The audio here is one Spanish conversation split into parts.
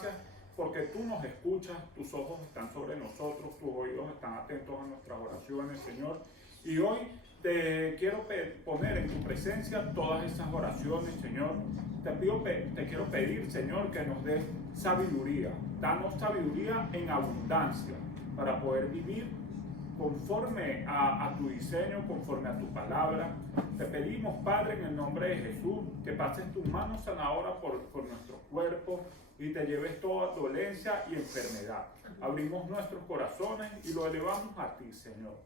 gracias porque tú nos escuchas, tus ojos están sobre nosotros, tus oídos están atentos a nuestras oraciones, Señor. Y hoy te quiero poner en tu presencia todas esas oraciones, Señor. Te quiero pedir, Señor, que nos des sabiduría. Danos sabiduría en abundancia para poder vivir conforme a tu diseño, conforme a tu palabra. Te pedimos, Padre, en el nombre de Jesús, que pases tus manos sanadoras por nuestro cuerpo y te lleves toda dolencia y enfermedad. Abrimos nuestros corazones y lo elevamos a ti, Señor,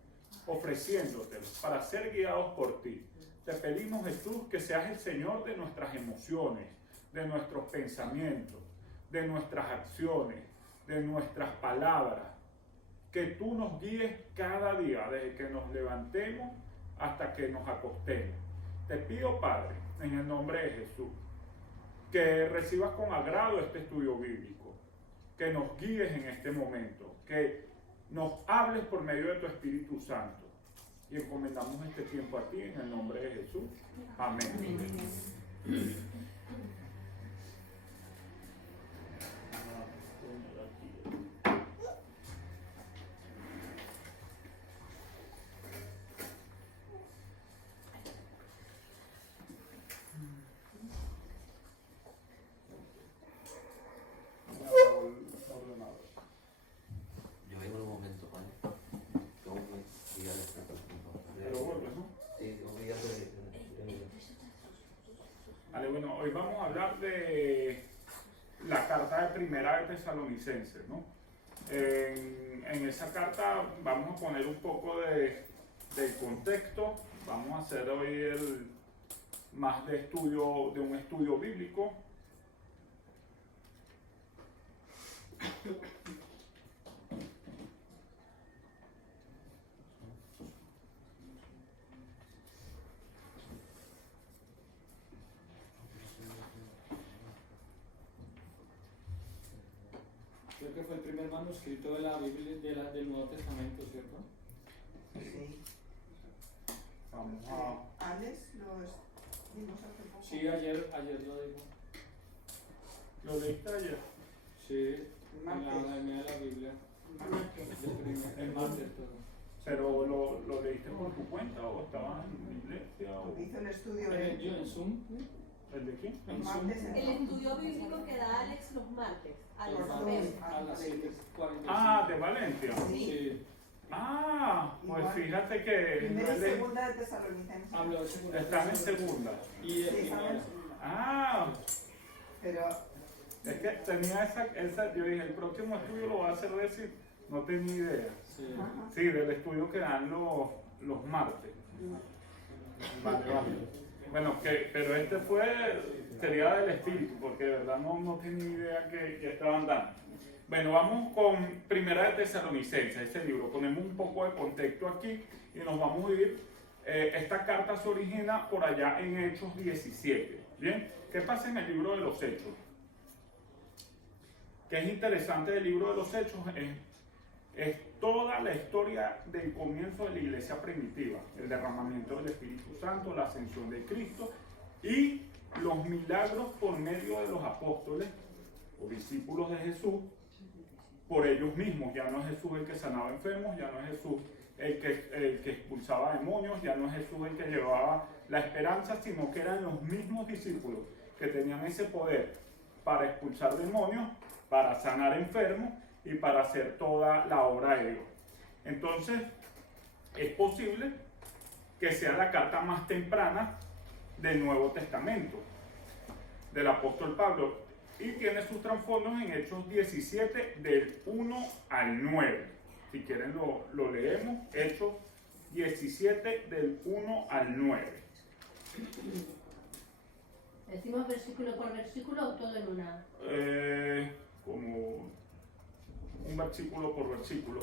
ofreciéndotelos para ser guiados por ti. Te pedimos, Jesús, que seas el Señor de nuestras emociones, de nuestros pensamientos, de nuestras acciones, de nuestras palabras. Que tú nos guíes cada día, desde que nos levantemos hasta que nos acostemos. Te pido, Padre, en el nombre de Jesús, que recibas con agrado este estudio bíblico, que nos guíes en este momento, que nos hables por medio de tu Espíritu Santo. Y encomendamos este tiempo a ti en el nombre de Jesús. Amén. Amén. Yo vengo en un momento, ¿vale? Tengo que ir a la Pero vuelves, ¿no? Sí, tengo que ir a Vale, bueno, hoy vamos a hablar de la carta de Primera de Tesalonicenses, ¿no? En esa carta vamos a poner un poco del contexto. Vamos a hacer hoy más de un estudio bíblico. Creo que fue el primer manuscrito de la Biblia del Nuevo Testamento, ¿cierto? Sí. Vamos a... Alex lo vimos hace poco. Sí, ayer lo dijo. ¿Lo leíste ayer? Sí, en la Martes. Academia de la Biblia. El martes, perdón. ¿Pero lo leíste por tu cuenta o estabas en una iglesia? O... Hizo el estudio ¿En Zoom? ¿El de quién? En Zoom. martes El estudio bíblico que da Alex los martes, a las Por 9. A las 7:45. Ah, de Valencia. Sí. Ah, pues Igual. fíjate que Primera y segunda de Tesalonicenses. Habló de segunda. están en segunda. Y Sí, primera. ¿sabes? Ah, Pero es que tenía esa, yo dije, el próximo estudio lo va a hacer decir, no tenía idea. Sí. ajá. Sí, del estudio que dan los martes. Vale. Bueno, pero este sería del espíritu, porque de verdad no tenía idea que estaban dando. Bueno, vamos con Primera de Tesalonicenses, ese libro. Ponemos un poco de contexto aquí y nos vamos a ir. Esta carta se origina por allá en Hechos 17. ¿Bien? ¿Qué pasa en el libro de los Hechos? Que es interesante del libro de los Hechos es toda la historia del comienzo de la iglesia primitiva, el derramamiento del Espíritu Santo, la ascensión de Cristo y los milagros por medio de los apóstoles o discípulos de Jesús por ellos mismos. Ya no es Jesús el que sanaba enfermos, ya no es Jesús el que expulsaba demonios, ya no es Jesús el que llevaba la esperanza, sino que eran los mismos discípulos que tenían ese poder para expulsar demonios, para sanar enfermos y para hacer toda la obra de Dios. Entonces, es posible que sea la carta más temprana del Nuevo Testamento, del apóstol Pablo, y tiene sus trasfondos en Hechos 17, del 1 al 9. Si quieren lo leemos, Hechos 17, del 1 al 9. ¿Decimos versículo por versículo o todo en una? Como un versículo por versículo.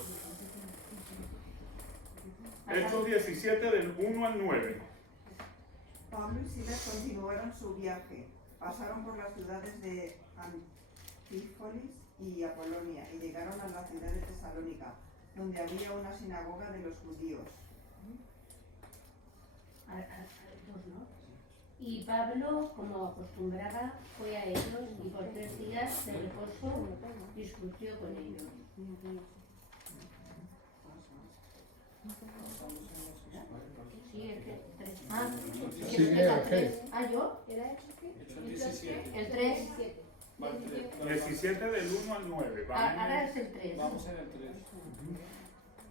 Hechos 17 del 1 al 9. Pablo y Silas continuaron su viaje. Pasaron por las ciudades de Anfípolis y Apolonia y llegaron a la ciudad de Tesalónica, donde había una sinagoga de los judíos. Dos, ¿no? Y Pablo, como acostumbraba, fue a ellos y por 3 días de reposo discutió con ellos. Sí, el 3. Ah, Sigue el el 3. Ah, ¿yo? ¿Era hecho qué? Hechos 17. El 3. 17. Va el 3. 17 del 1 al 9. Ahora es el 3. Vamos en el 3.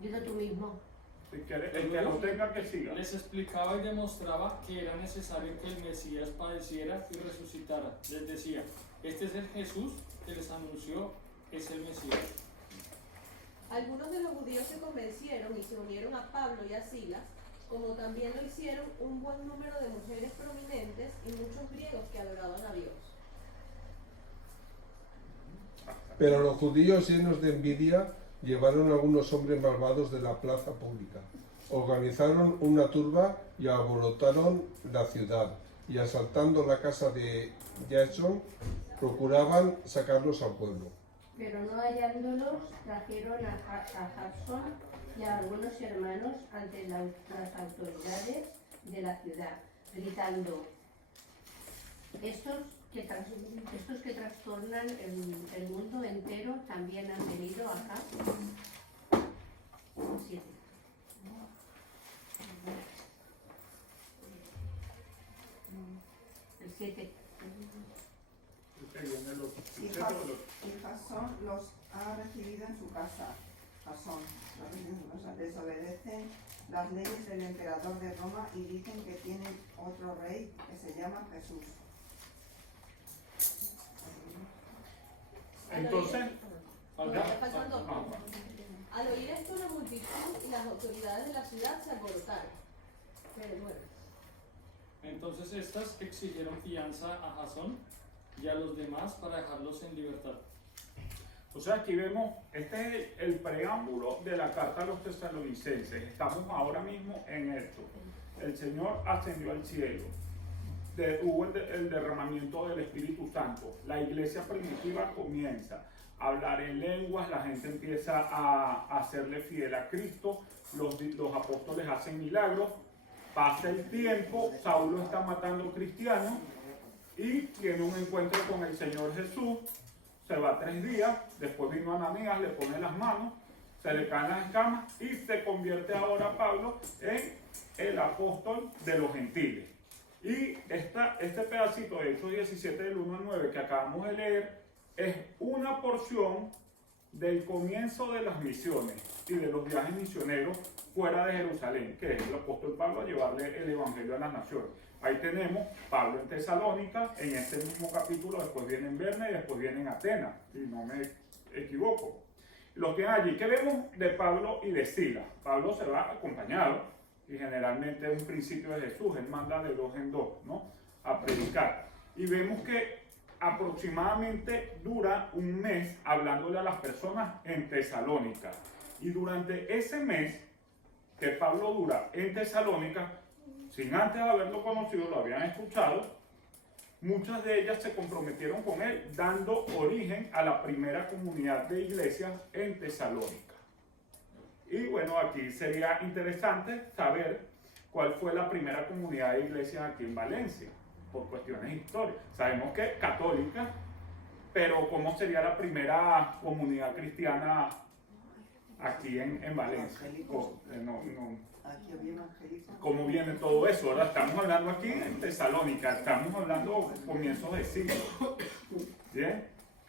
Dilo tú mismo. Si quiere, el que lo tenga que siga. Les explicaba y demostraba que era necesario que el Mesías padeciera y resucitara. Les decía, este es el Jesús que les anunció, es el Mesías. Algunos de los judíos se convencieron y se unieron a Pablo y a Silas, como también lo hicieron un buen número de mujeres prominentes y muchos griegos que adoraban a Dios. Pero los judíos, llenos de envidia, llevaron a algunos hombres malvados de la plaza pública. Organizaron una turba y alborotaron la ciudad, y asaltando la casa de Jason, procuraban sacarlos al pueblo. Pero no hallándolos, trajeron a Jasón y a algunos hermanos ante las autoridades de la ciudad, gritando: estos que trastornan el mundo entero también han venido acá. 7. El 7. Y Jasón los ha recibido en su casa. Jasón, desobedecen las leyes del emperador de Roma y dicen que tienen otro rey que se llama Jesús. Entonces, Al oír esto, la multitud y las autoridades de la ciudad se alborotaron. Pero bueno. Entonces estas exigieron fianza a Jasón y a los demás para dejarlos en libertad. o sea, aquí vemos, este es el preámbulo de la carta a los tesalonicenses. Estamos ahora mismo en esto. El Señor ascendió al cielo. Hubo el derramamiento del Espíritu Santo. La iglesia primitiva comienza a hablar en lenguas, la gente empieza a hacerle fiel a Cristo, los apóstoles hacen milagros, pasa el tiempo, Saulo está matando cristianos y tiene un encuentro con el Señor Jesús, se va 3 días, después vino Ananías, le pone las manos, se le caen las escamas y se convierte ahora Pablo en el apóstol de los gentiles. Y este pedacito de Hechos 17 del 1 al 9 que acabamos de leer es una porción del comienzo de las misiones y de los viajes misioneros fuera de Jerusalén, que es el apóstol Pablo a llevarle el evangelio a las naciones. Ahí tenemos Pablo en Tesalónica, en este mismo capítulo, después viene en Berna y después viene en Atenas, si no me equivoco. Los que hay allí, ¿qué vemos de Pablo y de Silas? Pablo se va acompañado, y generalmente es un principio de Jesús, él manda de 2 en 2, ¿no?, a predicar. Y vemos que aproximadamente dura un mes hablándole a las personas en Tesalónica. Y durante ese mes que Pablo dura en Tesalónica, sin antes haberlo conocido, lo habían escuchado, muchas de ellas se comprometieron con él, dando origen a la primera comunidad de iglesias en Tesalónica. Y bueno, aquí sería interesante saber cuál fue la primera comunidad de iglesias aquí en Valencia, por cuestiones históricas. Sabemos que católica, pero ¿cómo sería la primera comunidad cristiana aquí en Valencia? Aquí había evangélicos. ¿Cómo viene todo eso? ¿Verdad? Estamos hablando aquí en Tesalónica, estamos hablando comienzos de siglo. ¿Bien?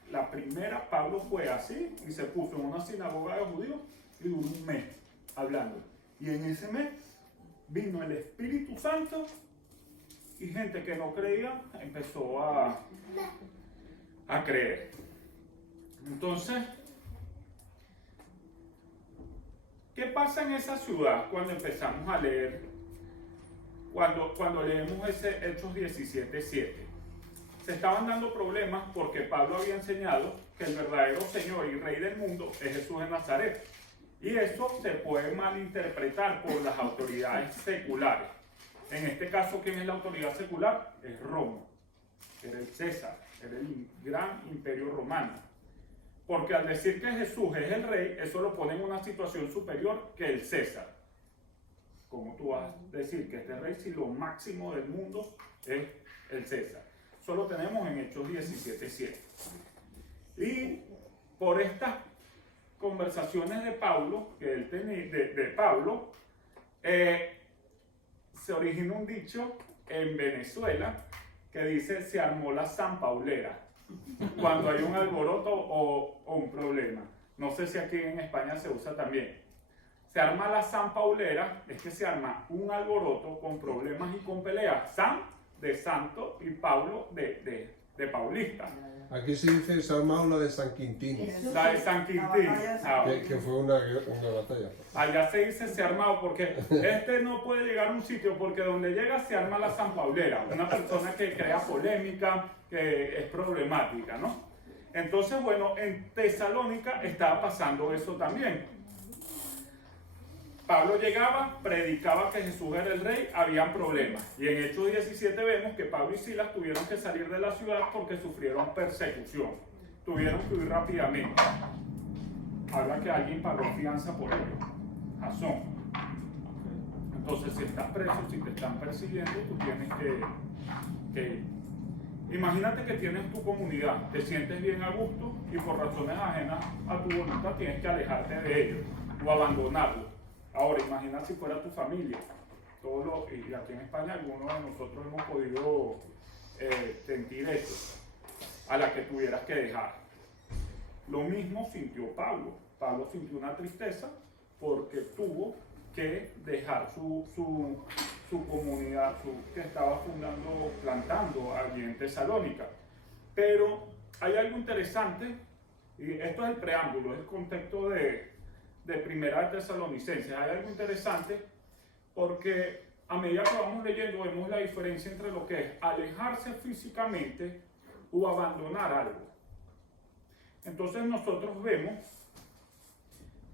La primera, Pablo fue así y se puso en una sinagoga de judíos y duró un mes hablando. Y en ese mes vino el Espíritu Santo y gente que no creía empezó a creer. Entonces, ¿qué pasa en esa ciudad cuando empezamos a leer, cuando leemos ese Hechos 17:7? Se estaban dando problemas porque Pablo había enseñado que el verdadero Señor y Rey del mundo es Jesús de Nazaret. Y eso se puede malinterpretar por las autoridades seculares. En este caso, ¿quién es la autoridad secular? Es Roma. Era el César, era el gran imperio romano. Porque al decir que Jesús es el rey, eso lo pone en una situación superior que el César. ¿Cómo tú vas a decir que este rey si lo máximo del mundo es el César? Eso lo tenemos en Hechos 17:7. Y por estas conversaciones de Pablo, que él tenía, de Pablo, se originó un dicho en Venezuela que dice: se armó la sanpaulera cuando hay un alboroto o un problema. No sé si aquí en España se usa también. Se arma la sanpaulera, es que se arma un alboroto con problemas y con peleas. San de santo y Pablo de paulista. Aquí se dice se ha armado la de San Quintín, La de San Quintín. que fue una batalla. Allá se dice se ha armado porque este no puede llegar a un sitio porque donde llega se arma la sanpaulera. Una persona que crea polémica, que es problemática, ¿no? Entonces, bueno, en Tesalónica estaba pasando eso también. Pablo llegaba, predicaba que Jesús era el rey, habían problemas. Y en Hechos 17 vemos que Pablo y Silas tuvieron que salir de la ciudad porque sufrieron persecución. Tuvieron que huir rápidamente. Habla que alguien pagó fianza por ello. Jasón. Entonces, si estás preso, si te están persiguiendo, tú tienes que imagínate que tienes tu comunidad, te sientes bien a gusto y por razones ajenas a tu voluntad tienes que alejarte de ellos o abandonarlos. Ahora, imagina si fuera tu familia. Y aquí en España algunos de nosotros hemos podido sentir eso, a la que tuvieras que dejar. Lo mismo sintió Pablo. Pablo sintió una tristeza porque tuvo que dejar su comunidad que estaba plantando allí en Tesalónica. Pero hay algo interesante, y esto es el preámbulo, es el contexto de Primera de Tesalonicenses. Hay algo interesante porque a medida que vamos leyendo vemos la diferencia entre lo que es alejarse físicamente o abandonar algo. Entonces nosotros vemos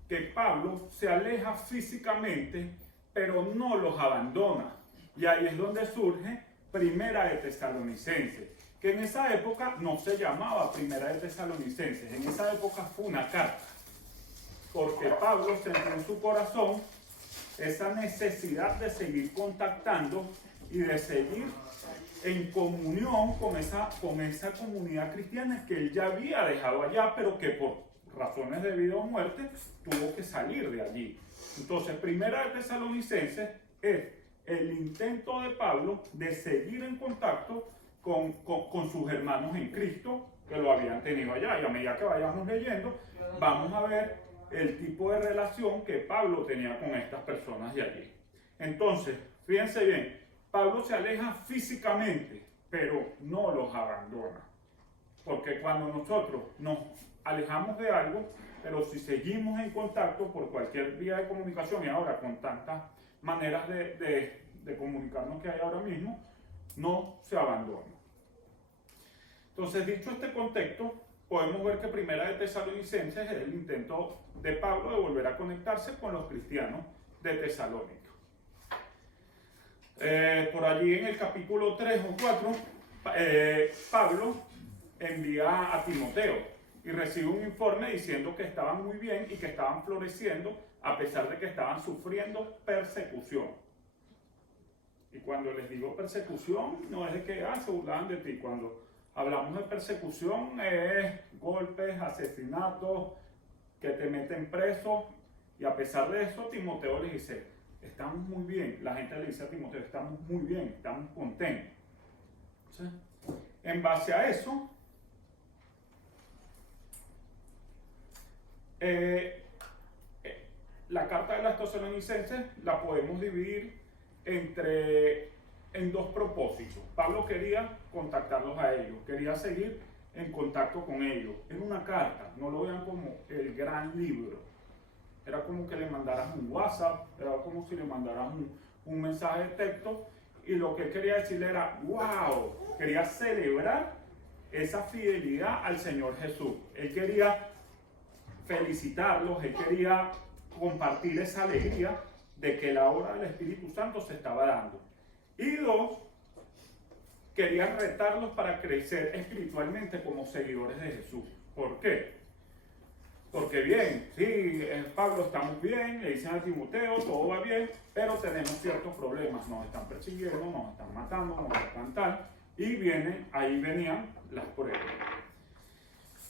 que Pablo se aleja físicamente, pero no los abandona. Y ahí es donde surge Primera de Tesalonicenses, que en esa época no se llamaba Primera de Tesalonicenses, en esa época fue una carta, porque Pablo sentía en su corazón esa necesidad de seguir contactando y de seguir en comunión con esa comunidad cristiana que él ya había dejado allá, pero que por razones de vida o muerte tuvo que salir de allí. Entonces, Primera de Tesalonicenses es el intento de Pablo de seguir en contacto con sus hermanos en Cristo que lo habían tenido allá. Y a medida que vayamos leyendo, vamos a ver el tipo de relación que Pablo tenía con estas personas de allí. Entonces, fíjense bien, Pablo se aleja físicamente, pero no los abandona. Porque cuando nosotros nos alejamos de algo, pero si seguimos en contacto por cualquier vía de comunicación, y ahora con tantas maneras de comunicarnos que hay ahora mismo, no se abandona. Entonces, dicho este contexto, podemos ver que Primera de Tesalonicenses es el intento de Pablo de volver a conectarse con los cristianos de Tesalónica. Por allí en el capítulo 3 o 4, Pablo envía a Timoteo y recibe un informe diciendo que estaban muy bien y que estaban floreciendo a pesar de que estaban sufriendo persecución. Y cuando les digo persecución, no es de que se burlaban de ti. Cuando hablamos de persecución es golpes, asesinatos, que te meten preso. Y a pesar de eso, Timoteo les dice, estamos muy bien. La gente le dice a Timoteo, estamos muy bien, estamos contentos. ¿Sí? En base a eso, la carta de las Tesalonicenses la podemos dividir en dos propósitos. Pablo quería contactarlos a ellos, quería seguir en contacto con ellos. Era una carta, no lo vean como el gran libro. Era como que le mandaras un WhatsApp, era como si le mandaras un mensaje de texto, y lo que él quería decirle era, wow, quería celebrar esa fidelidad al Señor Jesús. Él quería felicitarlos, él quería compartir esa alegría de que la obra del Espíritu Santo se estaba dando. Y dos, quería retarlos para crecer espiritualmente como seguidores de Jesús. ¿Por qué? Porque bien, sí, Pablo, estamos bien, le dicen a Timoteo, todo va bien, pero tenemos ciertos problemas, nos están persiguiendo, nos están matando, nos están tal, y ahí venían las pruebas.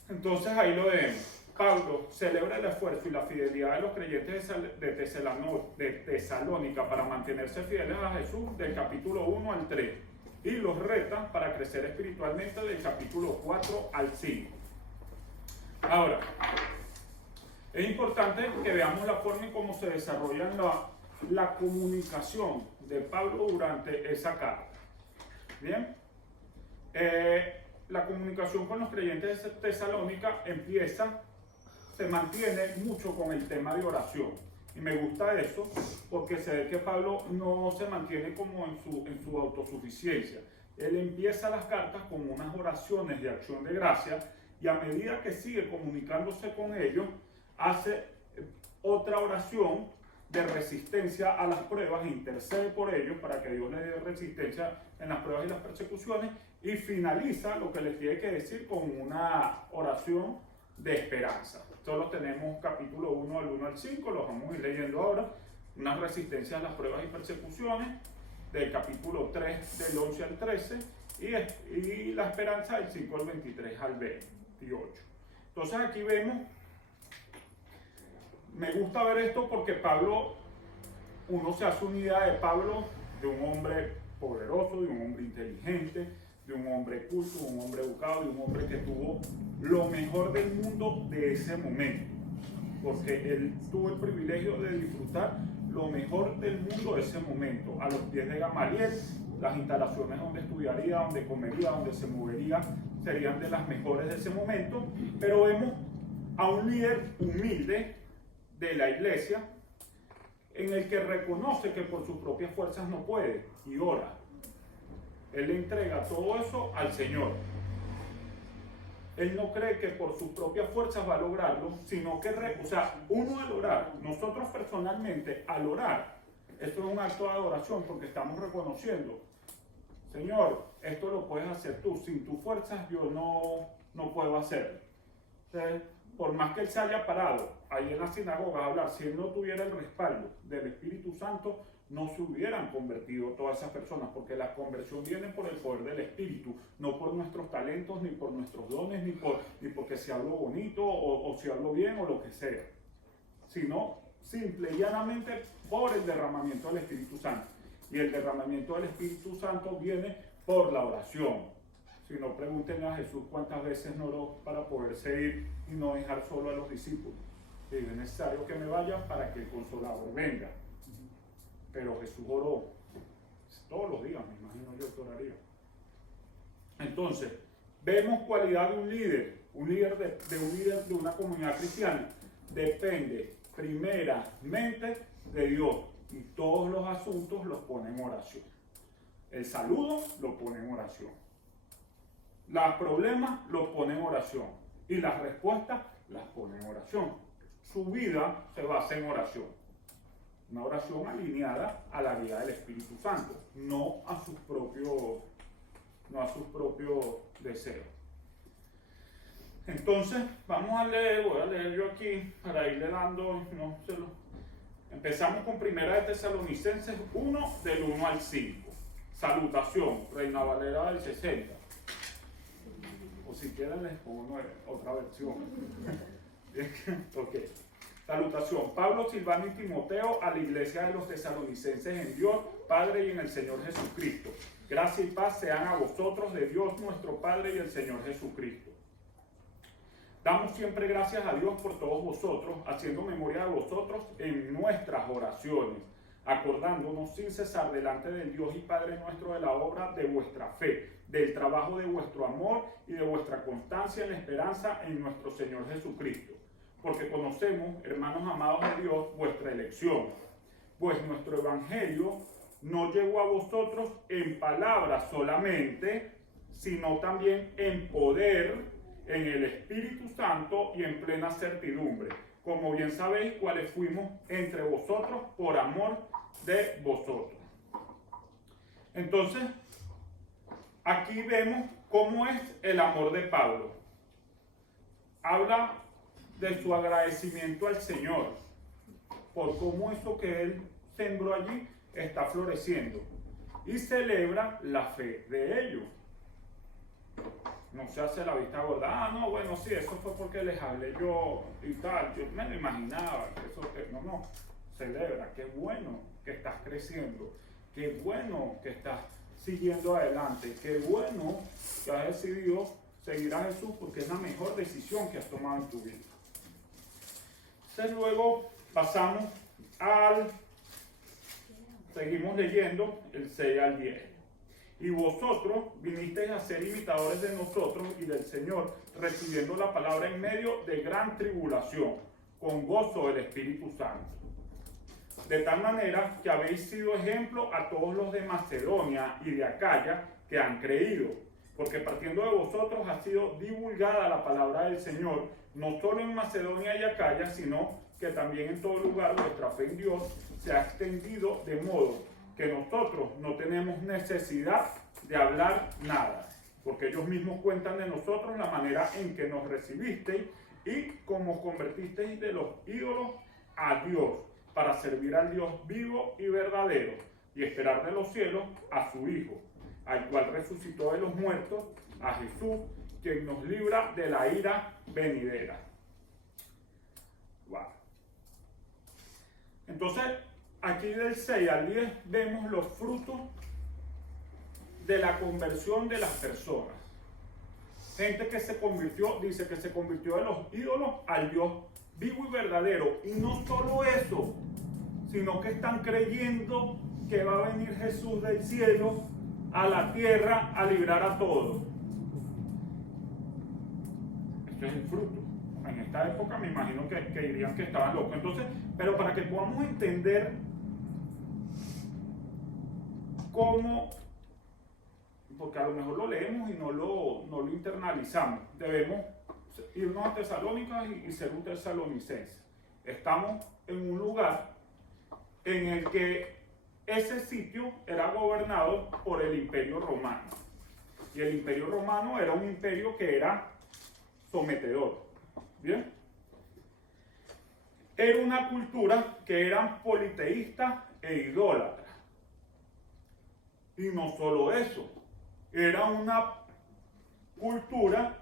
Entonces ahí lo vemos. Pablo celebra el esfuerzo y la fidelidad de los creyentes de Tesalónica para mantenerse fieles a Jesús del capítulo 1 al 3 y los reta para crecer espiritualmente del capítulo 4 al 5. Ahora, es importante que veamos la forma en cómo se desarrolla la comunicación de Pablo durante esa carta. Bien, la comunicación con los creyentes de Tesalónica se mantiene mucho con el tema de oración. Y me gusta eso porque se ve que Pablo no se mantiene como en su autosuficiencia. Él empieza las cartas con unas oraciones de acción de gracia y a medida que sigue comunicándose con ellos, hace otra oración de resistencia a las pruebas, intercede por ellos para que Dios les dé resistencia en las pruebas y las persecuciones y finaliza lo que les tiene que decir con una oración de esperanza. Solo tenemos capítulo 1 al 1 al 5, los vamos a ir leyendo ahora. Una resistencia a las pruebas y persecuciones, del capítulo 3 del 11 al 13 y la esperanza del 5 al 23 al 28. Entonces aquí vemos, me gusta ver esto porque Pablo, uno se hace una idea de Pablo, de un hombre poderoso, de un hombre inteligente, de un hombre culto, de un hombre educado, de un hombre que tuvo lo mejor del mundo de ese momento, porque él tuvo el privilegio de disfrutar lo mejor del mundo de ese momento, a los pies de Gamaliel. Las instalaciones donde estudiaría, donde comería, donde se movería, serían de las mejores de ese momento, pero vemos a un líder humilde de la iglesia, en el que reconoce que por sus propias fuerzas no puede y ora. Él le entrega todo eso al Señor. Él no cree que por sus propias fuerzas va a lograrlo, sino que, uno al orar, nosotros personalmente al orar, esto es un acto de adoración porque estamos reconociendo, Señor, esto lo puedes hacer tú, sin tus fuerzas yo no puedo hacerlo. Entonces, por más que él se haya parado ahí en la sinagoga a hablar, si él no tuviera el respaldo del Espíritu Santo, no se hubieran convertido todas esas personas, porque la conversión viene por el poder del Espíritu, no por nuestros talentos, ni por nuestros dones, ni porque si hablo bonito o si hablo bien o lo que sea, sino simple y llanamente por el derramamiento del Espíritu Santo. Y el derramamiento del Espíritu Santo viene por la oración. Si no, pregúntenle a Jesús cuántas veces no oró para poderse ir y no dejar solo a los discípulos. Y es necesario que me vaya para que el Consolador venga. Pero Jesús oró todos los días, me imagino yo que oraría. Entonces, vemos cualidad de un líder de una comunidad cristiana. Depende primeramente de Dios y todos los asuntos los pone en oración. El saludo lo pone en oración. Los problemas los pone en oración y las respuestas las pone en oración. Su vida se basa en oración. Una oración alineada a la vida del Espíritu Santo, no a sus propios deseos. Entonces, voy a leer yo aquí para irle dando, empezamos con 1 de Tesalonicenses 1, del 1 al 5. Salutación, Reina Valera del 60. O si quieren les pongo otra versión. Ok. Salutación, Pablo, Silvano y Timoteo a la iglesia de los tesalonicenses en Dios, Padre y en el Señor Jesucristo. Gracia y paz sean a vosotros de Dios nuestro Padre y el Señor Jesucristo. Damos siempre gracias a Dios por todos vosotros, haciendo memoria de vosotros en nuestras oraciones, acordándonos sin cesar delante del Dios y Padre nuestro de la obra de vuestra fe, del trabajo de vuestro amor y de vuestra constancia en la esperanza en nuestro Señor Jesucristo. Porque conocemos, hermanos amados de Dios, vuestra elección, pues nuestro evangelio no llegó a vosotros en palabras solamente, sino también en poder, en el Espíritu Santo y en plena certidumbre, como bien sabéis cuáles fuimos entre vosotros por amor de vosotros. Entonces, aquí vemos cómo es el amor de Pablo. Habla de su agradecimiento al Señor por cómo eso que Él sembró allí está floreciendo y celebra la fe de ellos. No se hace la vista gorda, ah, no, bueno, sí, eso fue porque les hablé yo y tal, yo me lo imaginaba, no, celebra, qué bueno que estás creciendo, qué bueno que estás siguiendo adelante, qué bueno que has decidido seguir a Jesús porque es la mejor decisión que has tomado en tu vida. Entonces luego pasamos seguimos leyendo el 6 al 10. Y vosotros vinisteis a ser imitadores de nosotros y del Señor, recibiendo la palabra en medio de gran tribulación, con gozo del Espíritu Santo. De tal manera que habéis sido ejemplo a todos los de Macedonia y de Acaya que han creído, porque partiendo de vosotros ha sido divulgada la palabra del Señor, no solo en Macedonia y Acaya, sino que también en todo lugar vuestra fe en Dios se ha extendido, de modo que nosotros no tenemos necesidad de hablar nada, porque ellos mismos cuentan de nosotros la manera en que nos recibisteis y cómo convertisteis de los ídolos a Dios, para servir al Dios vivo y verdadero, y esperar de los cielos a su Hijo, al cual resucitó de los muertos, a Jesús, quien nos libra de la ira venidera. Wow. Entonces, aquí del 6 al 10 vemos los frutos de la conversión de las personas. Gente que se convirtió, dice que se convirtió de los ídolos al Dios vivo y verdadero. Y no solo eso, sino que están creyendo que va a venir Jesús del cielo a la tierra a librar a todos. Este es el fruto. En esta época me imagino que dirían que estaban locos. Entonces, pero para que podamos entender cómo, porque a lo mejor lo leemos y no lo internalizamos, debemos irnos a Tesalónica y ser un tesalonicense. Estamos en un lugar en el que ese sitio era gobernado por el Imperio Romano. Y el Imperio Romano era un imperio que era sometedor. ¿Bien? Era una cultura que eran politeístas e idólatras. Y no solo eso, era una cultura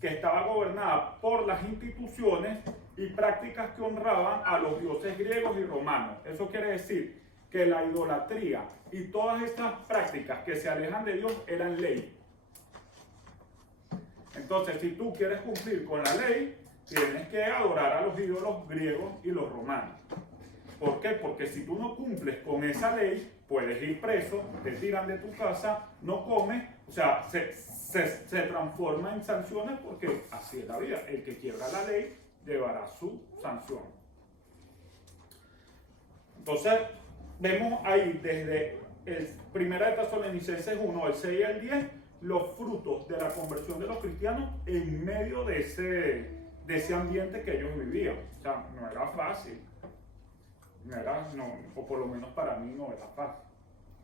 que estaba gobernada por las instituciones y prácticas que honraban a los dioses griegos y romanos. Eso quiere decir que la idolatría y todas estas prácticas que se alejan de Dios eran ley. Entonces, si tú quieres cumplir con la ley, tienes que adorar a los ídolos griegos y los romanos. ¿Por qué? Porque si tú no cumples con esa ley, puedes ir preso, te tiran de tu casa, no comes, o sea, se transforma en sanciones porque así es la vida. El que quiebra la ley llevará su sanción. Entonces, vemos ahí desde el 1 Tesalonicenses 1, el 6 al 10, los frutos de la conversión de los cristianos en medio de ese ambiente que ellos vivían. O sea, no era fácil. O por lo menos para mí no era fácil,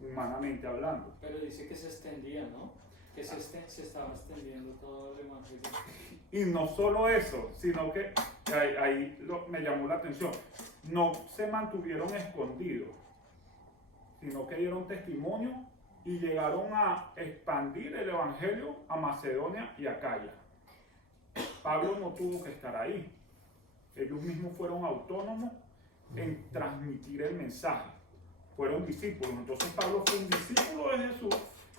humanamente hablando. Pero dice que se extendía, ¿no? Que se estaba extendiendo todo el evangelio. Y no solo eso, sino que ahí me llamó la atención. No se mantuvieron escondidos, sino que dieron testimonio y llegaron a expandir el evangelio a Macedonia y Acaya. Pablo no tuvo que estar ahí. Ellos mismos fueron autónomos en transmitir el mensaje. Fueron discípulos. Entonces Pablo fue un discípulo de Jesús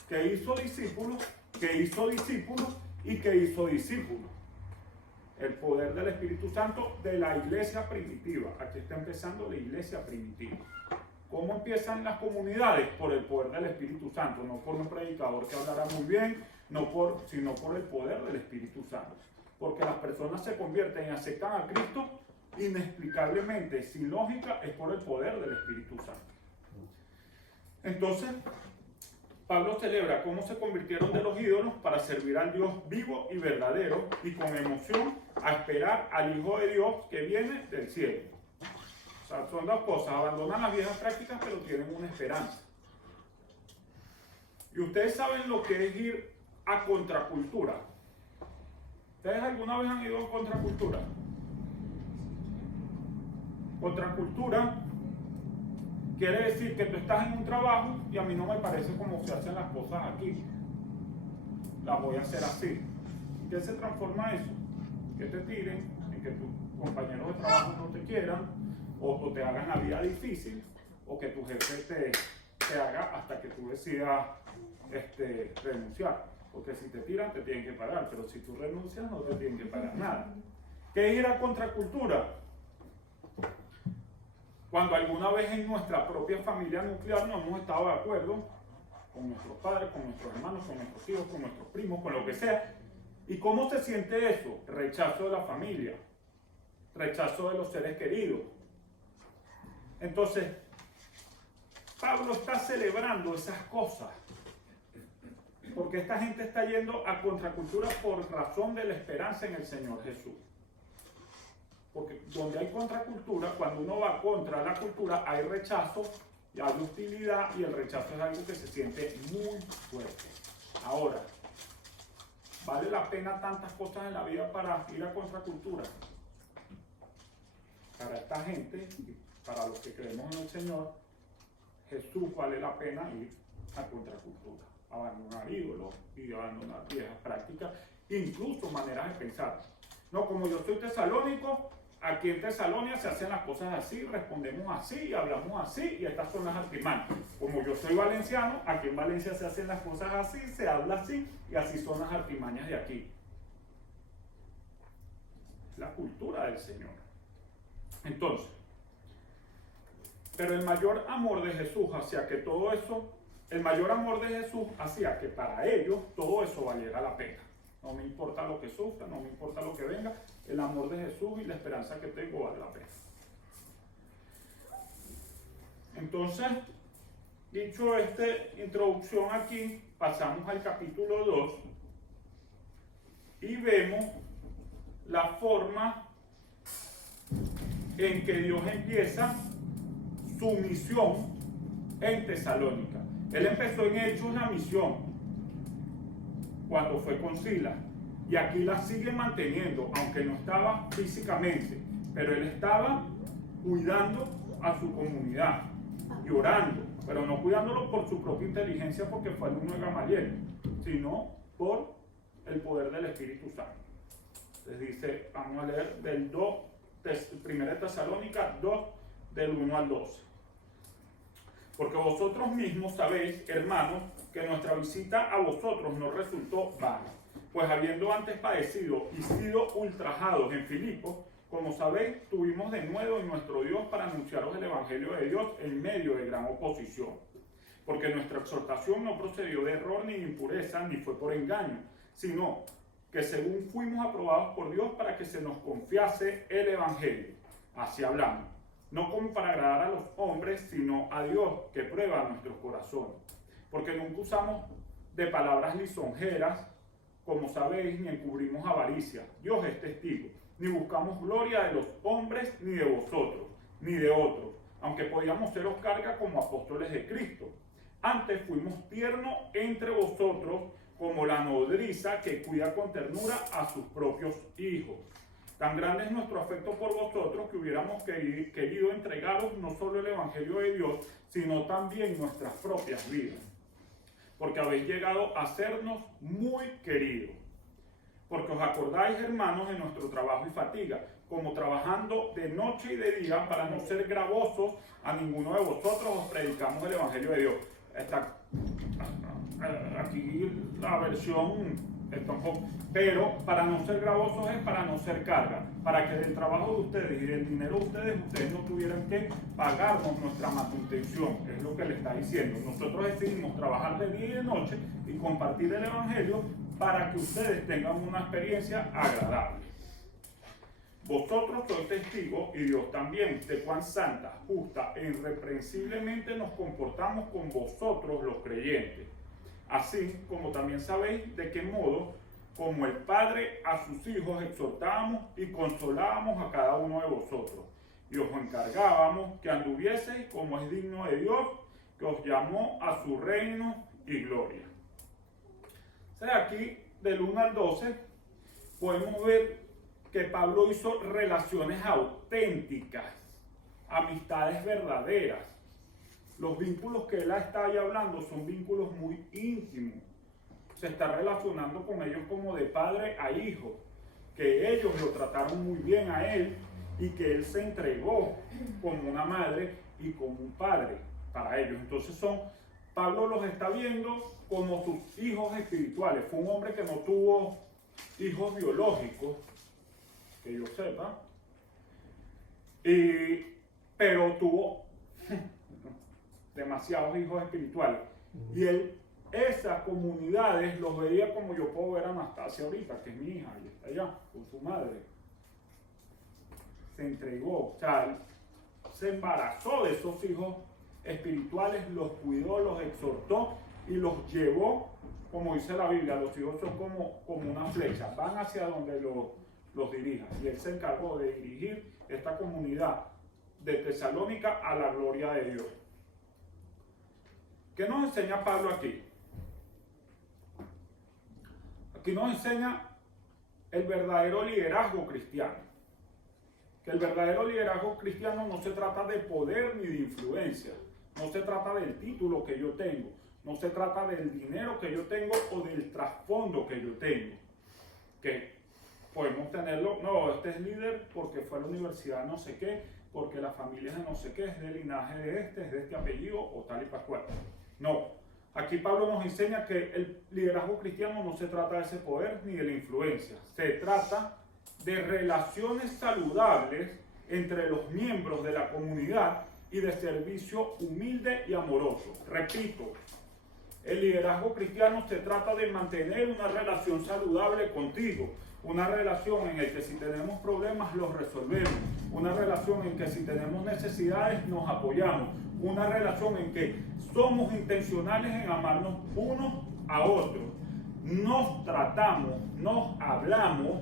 que hizo discípulos, que hizo discípulos y que hizo discípulos. El poder del Espíritu Santo de la iglesia primitiva. Aquí está empezando la iglesia primitiva. ¿Cómo empiezan las comunidades? Por el poder del Espíritu Santo, no por un predicador que hablará muy bien, sino por el poder del Espíritu Santo. Porque las personas se convierten y aceptan a Cristo inexplicablemente, sin lógica, es por el poder del Espíritu Santo. Entonces, Pablo celebra cómo se convirtieron de los ídolos para servir al Dios vivo y verdadero y con emoción a esperar al Hijo de Dios que viene del cielo. O sea, son dos cosas, abandonan las viejas prácticas pero tienen una esperanza. Y ustedes saben lo que es ir a contracultura. ¿Ustedes alguna vez han ido a contracultura? Contracultura quiere decir que tú estás en un trabajo y a mí no me parece como se hacen las cosas aquí. Las voy a hacer así. ¿Qué se transforma eso? Que te tiren, en que tus compañeros de trabajo no te quieran, o te hagan la vida difícil, o que tu jefe te haga hasta que tú decidas renunciar. Porque si te tiran, te tienen que pagar, pero si tú renuncias, no te tienen que pagar nada. ¿Qué es ir a contracultura? Cuando alguna vez en nuestra propia familia nuclear no hemos estado de acuerdo con nuestros padres, con nuestros hermanos, con nuestros hijos, con nuestros primos, con lo que sea. ¿Y cómo se siente eso? Rechazo de la familia, rechazo de los seres queridos. Entonces, Pablo está celebrando esas cosas, porque esta gente está yendo a contracultura por razón de la esperanza en el Señor Jesús. Porque donde hay contracultura, cuando uno va contra la cultura, hay rechazo y hay hostilidad, y el rechazo es algo que se siente muy fuerte. Ahora, ¿vale la pena tantas cosas en la vida para ir a contracultura? Para esta gente, para los que creemos en el Señor, Jesús vale la pena ir a contracultura, abandonar ídolos y abandonar viejas prácticas, incluso maneras de pensar. No, como yo soy tesalónico, aquí en Tesalonia se hacen las cosas así, respondemos así, hablamos así, y estas son las artimañas. Como yo soy valenciano, aquí en Valencia se hacen las cosas así, se habla así, y así son las artimañas de aquí. Es la cultura del Señor. Entonces, pero el mayor amor de Jesús hacia que todo eso, el mayor amor de Jesús hacía que para ellos todo eso valiera la pena. No me importa lo que sufra, no me importa lo que venga, el amor de Jesús y la esperanza que tengo vale la pena. Entonces, dicho esta introducción aquí, pasamos al capítulo 2 y vemos la forma en que Dios empieza su misión en Tesalónica. Él empezó en Hechos la misión cuando fue con Silas, y aquí la sigue manteniendo, aunque no estaba físicamente, pero él estaba cuidando a su comunidad y orando, pero no cuidándolo por su propia inteligencia porque fue alumno de Gamaliel, sino por el poder del Espíritu Santo. Les dice, vamos a leer del 2, 1 Tesalónica 2, del 1 al 12. Porque vosotros mismos sabéis, hermanos, que nuestra visita a vosotros no resultó vana, pues habiendo antes padecido y sido ultrajados en Filipos, como sabéis, tuvimos de nuevo en nuestro Dios para anunciaros el Evangelio de Dios en medio de gran oposición. Porque nuestra exhortación no procedió de error ni de impureza, ni fue por engaño, sino que según fuimos aprobados por Dios para que se nos confiase el Evangelio. Así hablamos. No como para agradar a los hombres, sino a Dios, que prueba nuestros corazones. Porque nunca usamos de palabras lisonjeras, como sabéis, ni encubrimos avaricia. Dios es testigo. Ni buscamos gloria de los hombres, ni de vosotros, ni de otros, aunque podíamos seros carga como apóstoles de Cristo. Antes fuimos tiernos entre vosotros, como la nodriza que cuida con ternura a sus propios hijos. Tan grande es nuestro afecto por vosotros que hubiéramos querido entregaros no solo el Evangelio de Dios, sino también nuestras propias vidas. Porque habéis llegado a sernos muy queridos. Porque os acordáis, hermanos, de nuestro trabajo y fatiga, como trabajando de noche y de día para no ser gravosos a ninguno de vosotros, os predicamos el Evangelio de Dios. Aquí la versión... Pero para no ser gravosos es para no ser carga, para que del trabajo de ustedes y del dinero de ustedes no tuvieran que pagarnos nuestra manutención, es lo que le está diciendo. Nosotros decidimos trabajar de día y de noche y compartir el Evangelio para que ustedes tengan una experiencia agradable. Vosotros sois testigos, y Dios también, de cuán santa, justa e irreprensiblemente nos comportamos con vosotros los creyentes. Así como también sabéis de qué modo, como el Padre a sus hijos, exhortábamos y consolábamos a cada uno de vosotros. Y os encargábamos que anduvieseis como es digno de Dios, que os llamó a su reino y gloria. O sea, aquí, del 1 al 12, podemos ver que Pablo hizo relaciones auténticas amistades verdaderas. Los vínculos que él está ahí hablando son vínculos muy íntimos. Se está relacionando con ellos como de padre a hijo, que ellos lo trataron muy bien a él y que él se entregó como una madre y como un padre para ellos. Entonces Pablo los está viendo como sus hijos espirituales. Fue un hombre que no tuvo hijos biológicos, que yo sepa, pero tuvo demasiados hijos espirituales. Y él, esas comunidades los veía como yo puedo ver a Anastasia ahorita, que es mi hija, y está allá con su madre. Se entregó, o sea, se embarazó de esos hijos espirituales, los cuidó, los exhortó y los llevó, como dice la Biblia, los hijos son como una flecha, van hacia donde los dirija. Y él se encargó de dirigir esta comunidad de Tesalónica a la gloria de Dios. ¿Qué nos enseña Pablo aquí? Aquí nos enseña el verdadero liderazgo cristiano. Que el verdadero liderazgo cristiano no se trata de poder ni de influencia. No se trata del título que yo tengo. No se trata del dinero que yo tengo o del trasfondo que yo tengo. Que podemos tenerlo, no, este es líder porque fue a la universidad no sé qué, porque la familia es de no sé qué, es del linaje de es de este apellido o tal y pascual. No, aquí Pablo nos enseña que el liderazgo cristiano no se trata de ese poder ni de la influencia. Se trata de relaciones saludables entre los miembros de la comunidad y de servicio humilde y amoroso. Repito, el liderazgo cristiano se trata de mantener una relación saludable contigo, una relación en la que si tenemos problemas los resolvemos, una relación en que si tenemos necesidades nos apoyamos, una relación en que somos intencionales en amarnos unos a otros, nos tratamos, nos hablamos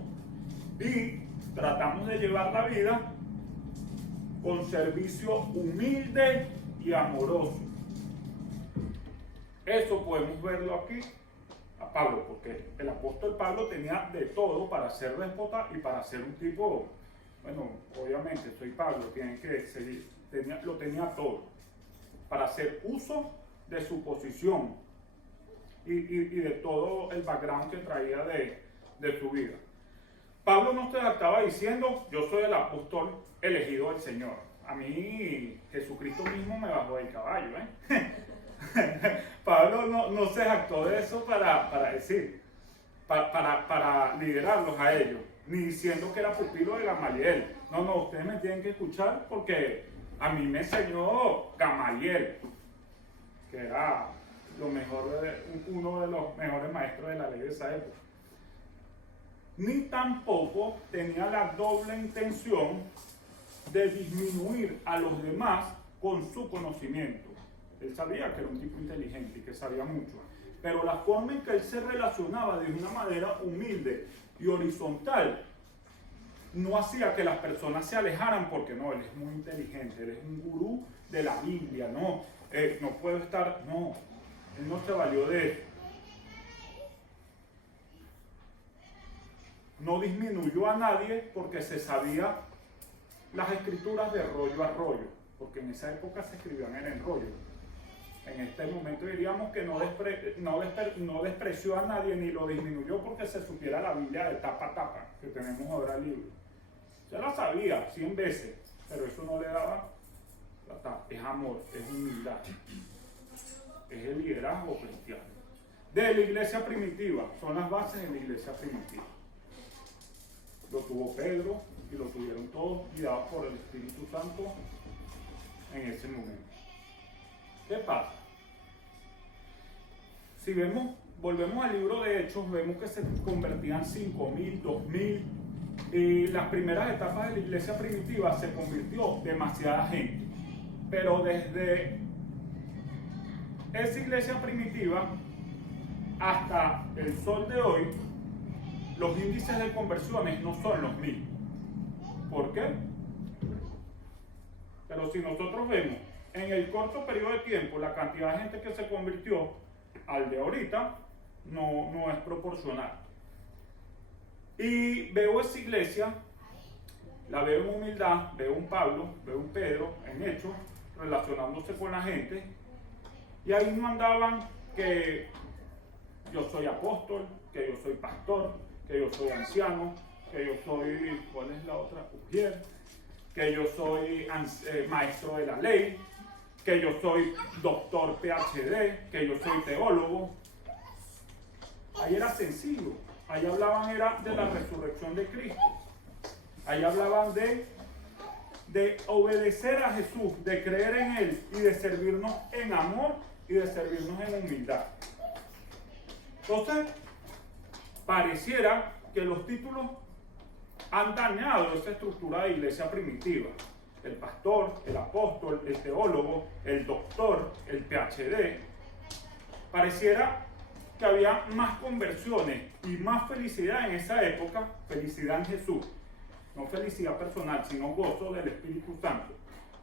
y tratamos de llevar la vida con servicio humilde y amoroso. Eso podemos verlo aquí a Pablo, porque el apóstol Pablo tenía de todo para ser déspota y para ser un tipo, bueno, obviamente soy Pablo, tienen que seguir, lo tenía todo, para hacer uso de su posición y de todo el background que traía de su vida. Pablo no se estaba diciendo, yo soy el apóstol elegido del Señor. A mí Jesucristo mismo me bajó del caballo, Pablo no se jactó de eso para decir, para liderarlos a ellos, ni diciendo que era pupilo de Gamaliel. No, ustedes me tienen que escuchar porque a mí me enseñó Gamaliel, que era uno de los mejores maestros de la ley de esa época. Ni tampoco tenía la doble intención de disminuir a los demás con su conocimiento. Él sabía que era un tipo inteligente y que sabía mucho, pero la forma en que él se relacionaba de una manera humilde y horizontal no hacía que las personas se alejaran porque no, él es muy inteligente, él es un gurú de la Biblia, no puedo estar, no, él no se valió de eso. No disminuyó a nadie porque se sabía las escrituras de rollo a rollo, porque en esa época se escribían en rollo. En este momento diríamos que no despreció a nadie ni lo disminuyó porque se supiera la Biblia de tapa a tapa, que tenemos ahora el libro. Ya la sabía 100 veces, pero eso no le daba la tapa. Es amor, es humildad, es el liderazgo cristiano. De la iglesia primitiva, son las bases de la iglesia primitiva. Lo tuvo Pedro y lo tuvieron todos guiados por el Espíritu Santo en ese momento. ¿Qué pasa? Si volvemos al libro de Hechos, vemos que se convertían 5.000, 2.000, y las primeras etapas de la iglesia primitiva se convirtió demasiada gente. Pero desde esa iglesia primitiva hasta el sol de hoy, los índices de conversiones no son los mismos. ¿Por qué? Pero si nosotros vemos en el corto periodo de tiempo la cantidad de gente que se convirtió al de ahorita, no es proporcional. Y veo esa iglesia la veo en humildad, veo un Pablo, veo un Pedro en Hechos, relacionándose con la gente, y ahí no andaban que yo soy apóstol, que yo soy pastor, que yo soy anciano, que yo soy, ¿cuál es la otra? Ujier, que yo soy maestro de la ley, que yo soy doctor PhD, que yo soy teólogo. Ahí era sencillo, ahí hablaban era de la resurrección de Cristo, ahí hablaban de obedecer a Jesús, de creer en Él y de servirnos en amor y de servirnos en humildad. Entonces, pareciera que los títulos han dañado esa estructura de iglesia primitiva. El pastor, el apóstol, el teólogo, el doctor, el PhD. Pareciera que había más conversiones y más felicidad en esa época, felicidad en Jesús. No felicidad personal, sino gozo del Espíritu Santo.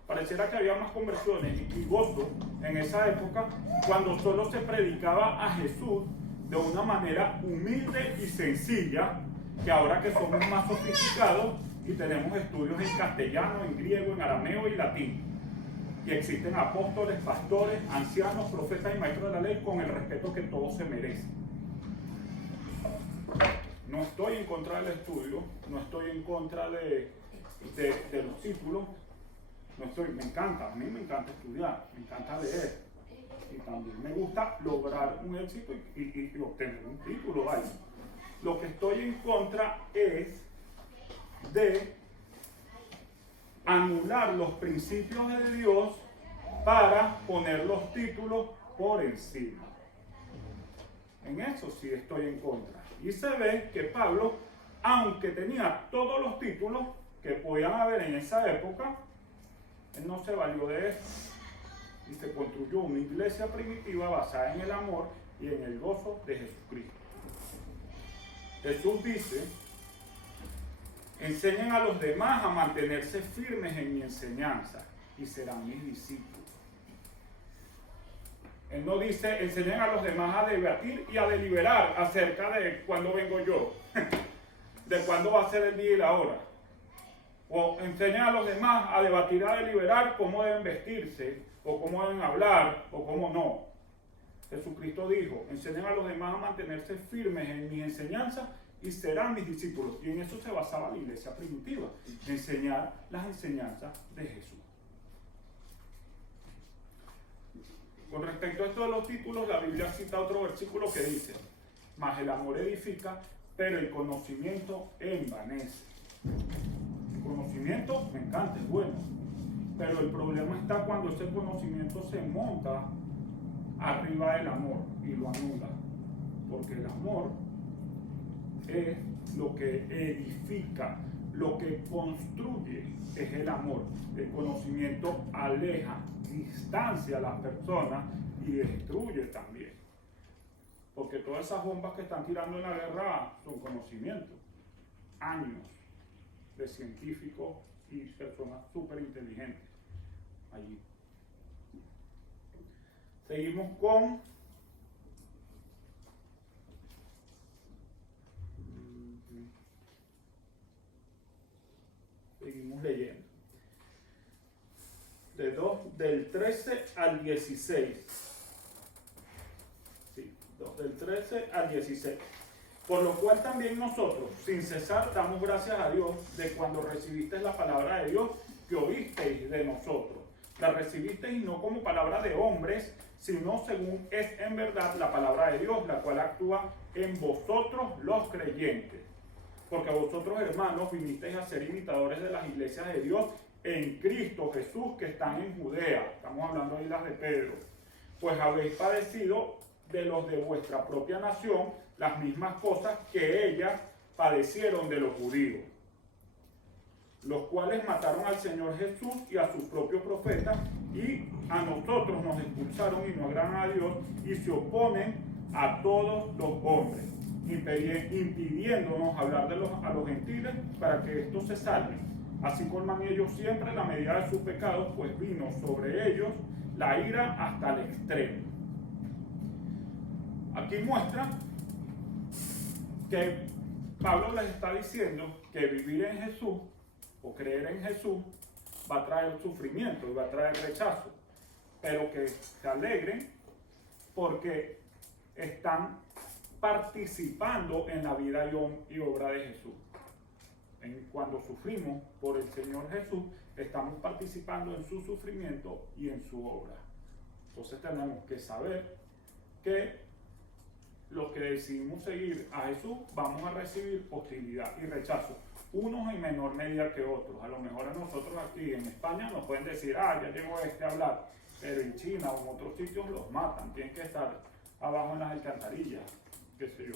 Pareciera que había más conversiones y gozo en esa época cuando solo se predicaba a Jesús de una manera humilde y sencilla, que ahora que somos más sofisticados y tenemos estudios en castellano, en griego, en arameo y latín. Y existen apóstoles, pastores, ancianos, profetas y maestros de la ley con el respeto que todos se merecen. No estoy en contra del estudio, no estoy en contra de los títulos, me encanta, a mí me encanta estudiar, me encanta leer. Y también me gusta lograr un éxito y obtener un título, vaya. Lo que estoy en contra es de anular los principios de Dios para poner los títulos por encima. En eso sí estoy en contra. Y se ve que Pablo, aunque tenía todos los títulos que podían haber en esa época, él no se valió de eso. Y se construyó una iglesia primitiva basada en el amor y en el gozo de Jesucristo. Jesús dice: enseñen a los demás a mantenerse firmes en mi enseñanza y serán mis discípulos. Él no dice enseñen a los demás a debatir y a deliberar acerca de cuándo vengo yo, de cuándo va a ser el día y la hora. O enseñen a los demás a debatir, a deliberar cómo deben vestirse, o cómo deben hablar, o cómo no. Jesucristo dijo: enseñen a los demás a mantenerse firmes en mi enseñanza y serán mis discípulos. Y en eso se basaba la iglesia primitiva, enseñar las enseñanzas de Jesús. Con respecto a esto de los títulos, la Biblia cita otro versículo que dice: mas el amor edifica, pero el conocimiento envanece. El conocimiento me encanta, es bueno, pero el problema está cuando ese conocimiento se monta arriba del amor y lo anula, porque el amor es lo que edifica, lo que construye es el amor. El conocimiento aleja, distancia a las personas y destruye también, porque todas esas bombas que están tirando en la guerra son conocimientos, años de científicos y personas súper inteligentes allí. Seguimos con seguimos leyendo del 13 al 16. Sí, del 13 al 16. Por lo cual también nosotros, sin cesar, damos gracias a Dios de cuando recibisteis la palabra de Dios que oísteis de nosotros. La recibisteis no como palabra de hombres, sino según es en verdad la palabra de Dios, la cual actúa en vosotros los creyentes. Porque vosotros, hermanos, vinisteis a ser imitadores de las iglesias de Dios en Cristo Jesús que están en Judea. Estamos hablando de las de Pedro. Pues habéis padecido de los de vuestra propia nación las mismas cosas que ellas padecieron de los judíos, los cuales mataron al Señor Jesús y a sus propios profetas, y a nosotros nos expulsaron y no agradan a Dios, y se oponen a todos los hombres, impidiéndonos hablar a los gentiles para que estos se salven. Así colman ellos siempre la medida de sus pecados, pues vino sobre ellos la ira hasta el extremo. Aquí muestra que Pablo les está diciendo que vivir en Jesús o creer en Jesús va a traer sufrimiento y va a traer rechazo, pero que se alegren porque están participando en la vida y obra de Jesús. Cuando sufrimos por el Señor Jesús, estamos participando en su sufrimiento y en su obra. Entonces tenemos que saber que los que decidimos seguir a Jesús vamos a recibir hostilidad y rechazo, unos en menor medida que otros. A lo mejor a nosotros aquí en España nos pueden decir, ya llegó a hablar, pero en China o en otros sitios los matan, tienen que estar abajo en las alcantarillas, qué sé yo.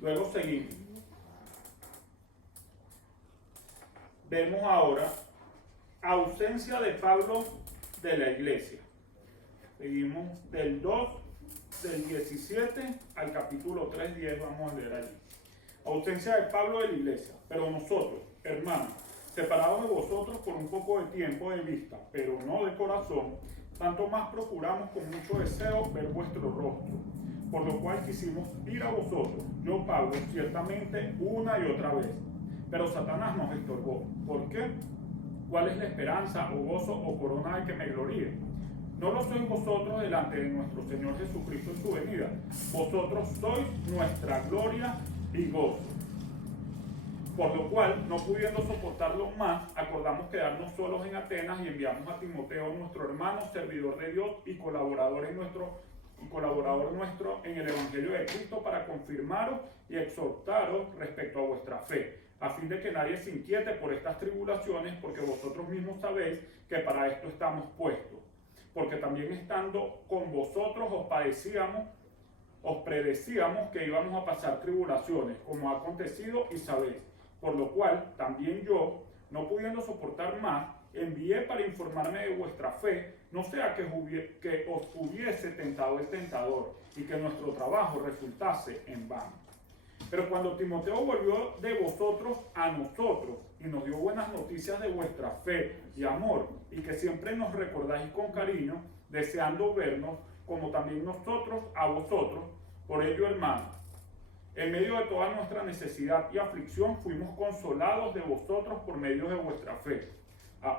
Luego seguimos. Vemos ahora ausencia de Pablo de la iglesia. Seguimos del 2, del 17 al capítulo 3:10, vamos a leer allí. Ausencia de Pablo de la iglesia. Pero nosotros, hermanos, separados de vosotros por un poco de tiempo de vista, pero no de corazón, tanto más procuramos con mucho deseo ver vuestro rostro, por lo cual quisimos ir a vosotros, yo Pablo, ciertamente una y otra vez. Pero Satanás nos estorbó. ¿Por qué? ¿Cuál es la esperanza o gozo o corona de que me gloríe? ¿No lo sois vosotros delante de nuestro Señor Jesucristo en su venida? Vosotros sois nuestra gloria y gozo. Por lo cual, no pudiendo soportarlo más, acordamos quedarnos solos en Atenas y enviamos a Timoteo, nuestro hermano, servidor de Dios y colaborador nuestro en el Evangelio de Cristo, para confirmaros y exhortaros respecto a vuestra fe, a fin de que nadie se inquiete por estas tribulaciones, porque vosotros mismos sabéis que para esto estamos puestos. Porque también estando con vosotros os predecíamos que íbamos a pasar tribulaciones, como ha acontecido y sabéis. Por lo cual también yo, no pudiendo soportar más, envié para informarme de vuestra fe, no sea que os hubiese tentado el tentador y que nuestro trabajo resultase en vano. Pero cuando Timoteo volvió de vosotros a nosotros y nos dio buenas noticias de vuestra fe y amor, y que siempre nos recordáis con cariño, deseando vernos, como también nosotros a vosotros, por ello, hermanos, en medio de toda nuestra necesidad y aflicción, fuimos consolados de vosotros por medio de vuestra fe.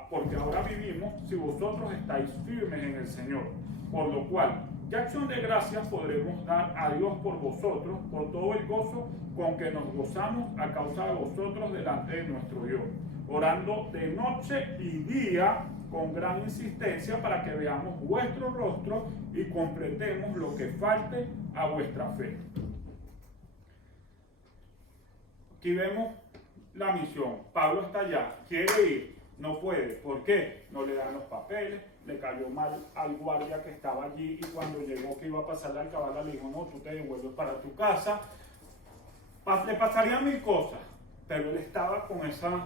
Porque ahora vivimos si vosotros estáis firmes en el Señor. Por lo cual, ¿qué acción de gracias podremos dar a Dios por vosotros, por todo el gozo con que nos gozamos a causa de vosotros delante de nuestro Dios? Orando de noche y día con gran insistencia para que veamos vuestro rostro y completemos lo que falte a vuestra fe. Aquí vemos la misión. Pablo está allá, quiere ir, no puede. ¿Por qué? No le dan los papeles, le cayó mal al guardia que estaba allí y cuando llegó que iba a pasar la alcabala le dijo, no, tú te devuelves para tu casa. Le pasarían mil cosas, pero él estaba con esa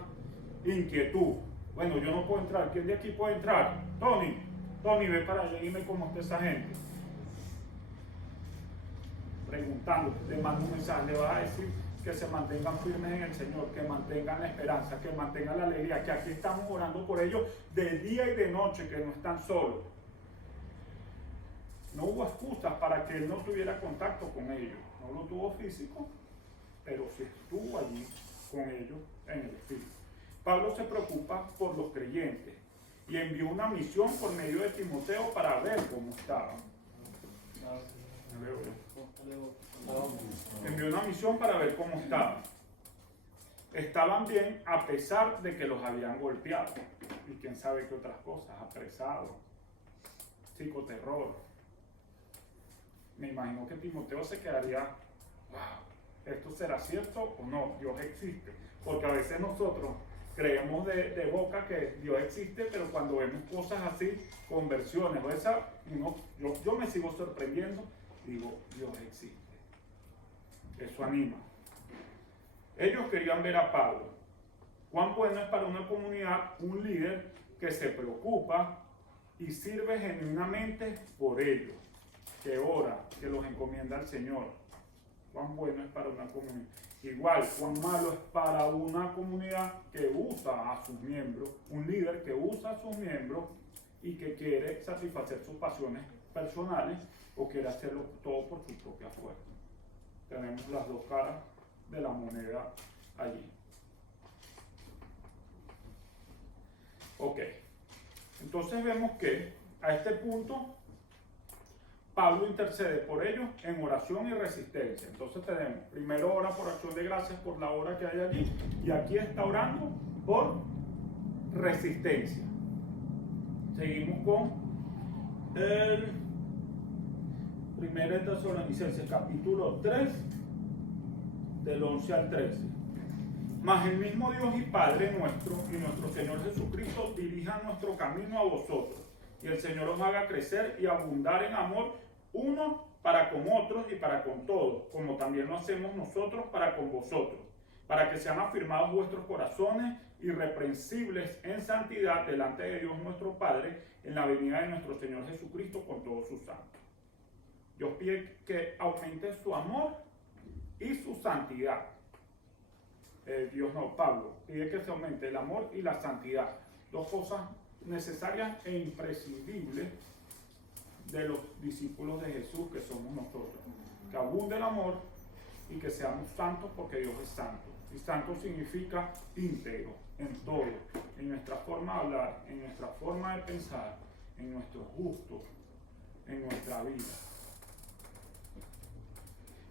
inquietud. Bueno, yo no puedo entrar. ¿Quién de aquí puede entrar? Tony, ve para allá y dime cómo está esa gente. Preguntando, le mando un mensaje, le vas a decir que se mantengan firmes en el Señor, que mantengan la esperanza, que mantengan la alegría, que aquí estamos orando por ellos de día y de noche, que no están solos. No hubo excusas para que él no tuviera contacto con ellos. No lo tuvo físico, pero sí estuvo allí con ellos en el espíritu. Pablo se preocupa por los creyentes y envió una misión por medio de Timoteo para ver cómo estaban. Envió una misión para ver cómo estaban. Estaban bien a pesar de que los habían golpeado. Y quién sabe qué otras cosas, apresados, psicoterror. Me imagino que Timoteo se quedaría, wow, ¿esto será cierto o no? Dios existe. Porque a veces nosotros creemos de boca que Dios existe, pero cuando vemos cosas así, conversiones, yo me sigo sorprendiendo. Digo, Dios existe. Eso anima. Ellos querían ver a Pablo. Cuán bueno es para una comunidad un líder que se preocupa y sirve genuinamente por ellos, que ora, que los encomienda al Señor. Cuán bueno es para una comunidad. Igual, cuán malo es para una comunidad que usa a sus miembros, un líder que usa a sus miembros y que quiere satisfacer sus pasiones personales o quiere hacerlo todo por su propia fuerza. Tenemos las dos caras de la moneda allí. Ok. Entonces vemos que a este punto Pablo intercede por ellos en oración y resistencia. Entonces tenemos, primero ora por acción de gracias por la hora que hay allí, y aquí está orando por resistencia. Seguimos con el 1 Tesalonicenses capítulo 3 del 11 al 13. Mas el mismo Dios y Padre nuestro y nuestro Señor Jesucristo dirija nuestro camino a vosotros, y el Señor os haga crecer y abundar en amor uno para con otros y para con todos, como también lo hacemos nosotros para con vosotros, para que sean afirmados vuestros corazones irreprensibles en santidad delante de Dios nuestro Padre en la venida de nuestro Señor Jesucristo con todos sus santos. Dios pide que aumente su amor y su santidad. Pablo pide que se aumente el amor y la santidad, dos cosas necesarias e imprescindibles de los discípulos de Jesús que somos nosotros. Que abunde el amor y que seamos santos porque Dios es santo. Y santo significa íntegro en todo, en nuestra forma de hablar, en nuestra forma de pensar, en nuestros gustos, en nuestra vida.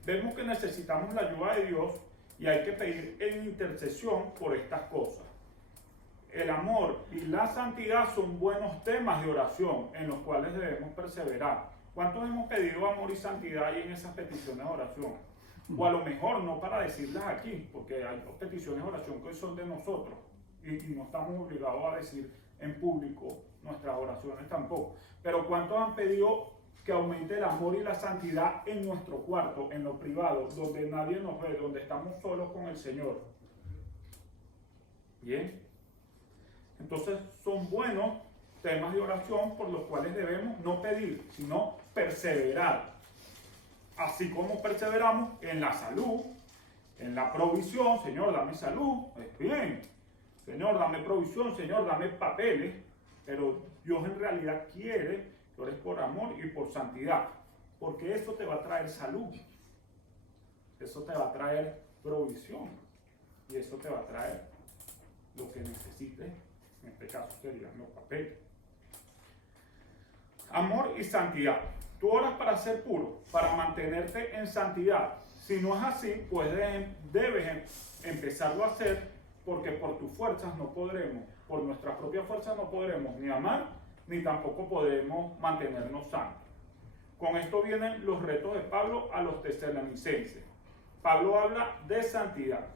Vemos que necesitamos la ayuda de Dios y hay que pedir en intercesión por estas cosas. El amor y la santidad son buenos temas de oración en los cuales debemos perseverar. ¿Cuántos hemos pedido amor y santidad ahí en esas peticiones de oración? O a lo mejor no para decirlas aquí, porque hay peticiones de oración que son de nosotros y no estamos obligados a decir en público nuestras oraciones tampoco. Pero ¿cuántos han pedido que aumente el amor y la santidad en nuestro cuarto, en lo privado, donde nadie nos ve, donde estamos solos con el Señor? Bien. Entonces son buenos temas de oración por los cuales debemos no pedir, sino perseverar. Así como perseveramos en la salud, en la provisión. Señor, dame salud, es bien. Señor, dame provisión, Señor, dame papeles. Pero Dios en realidad quiere que ores por amor y por santidad, porque eso te va a traer salud, eso te va a traer provisión y eso te va a traer lo que necesites. En este caso serían los papeles. Amor y santidad. Tú oras para ser puro, para mantenerte en santidad. Si no es así, pues debes empezarlo a hacer, porque por tus fuerzas no podremos, por nuestras propias fuerzas no podremos ni amar, ni tampoco podremos mantenernos santos. Con esto vienen los retos de Pablo a los tesalonicenses. Pablo habla de santidad.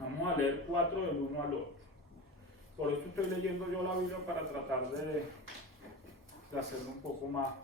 Vamos a leer 4 del 1 al 8. Por eso estoy leyendo yo la Biblia para tratar de hacerlo un poco más.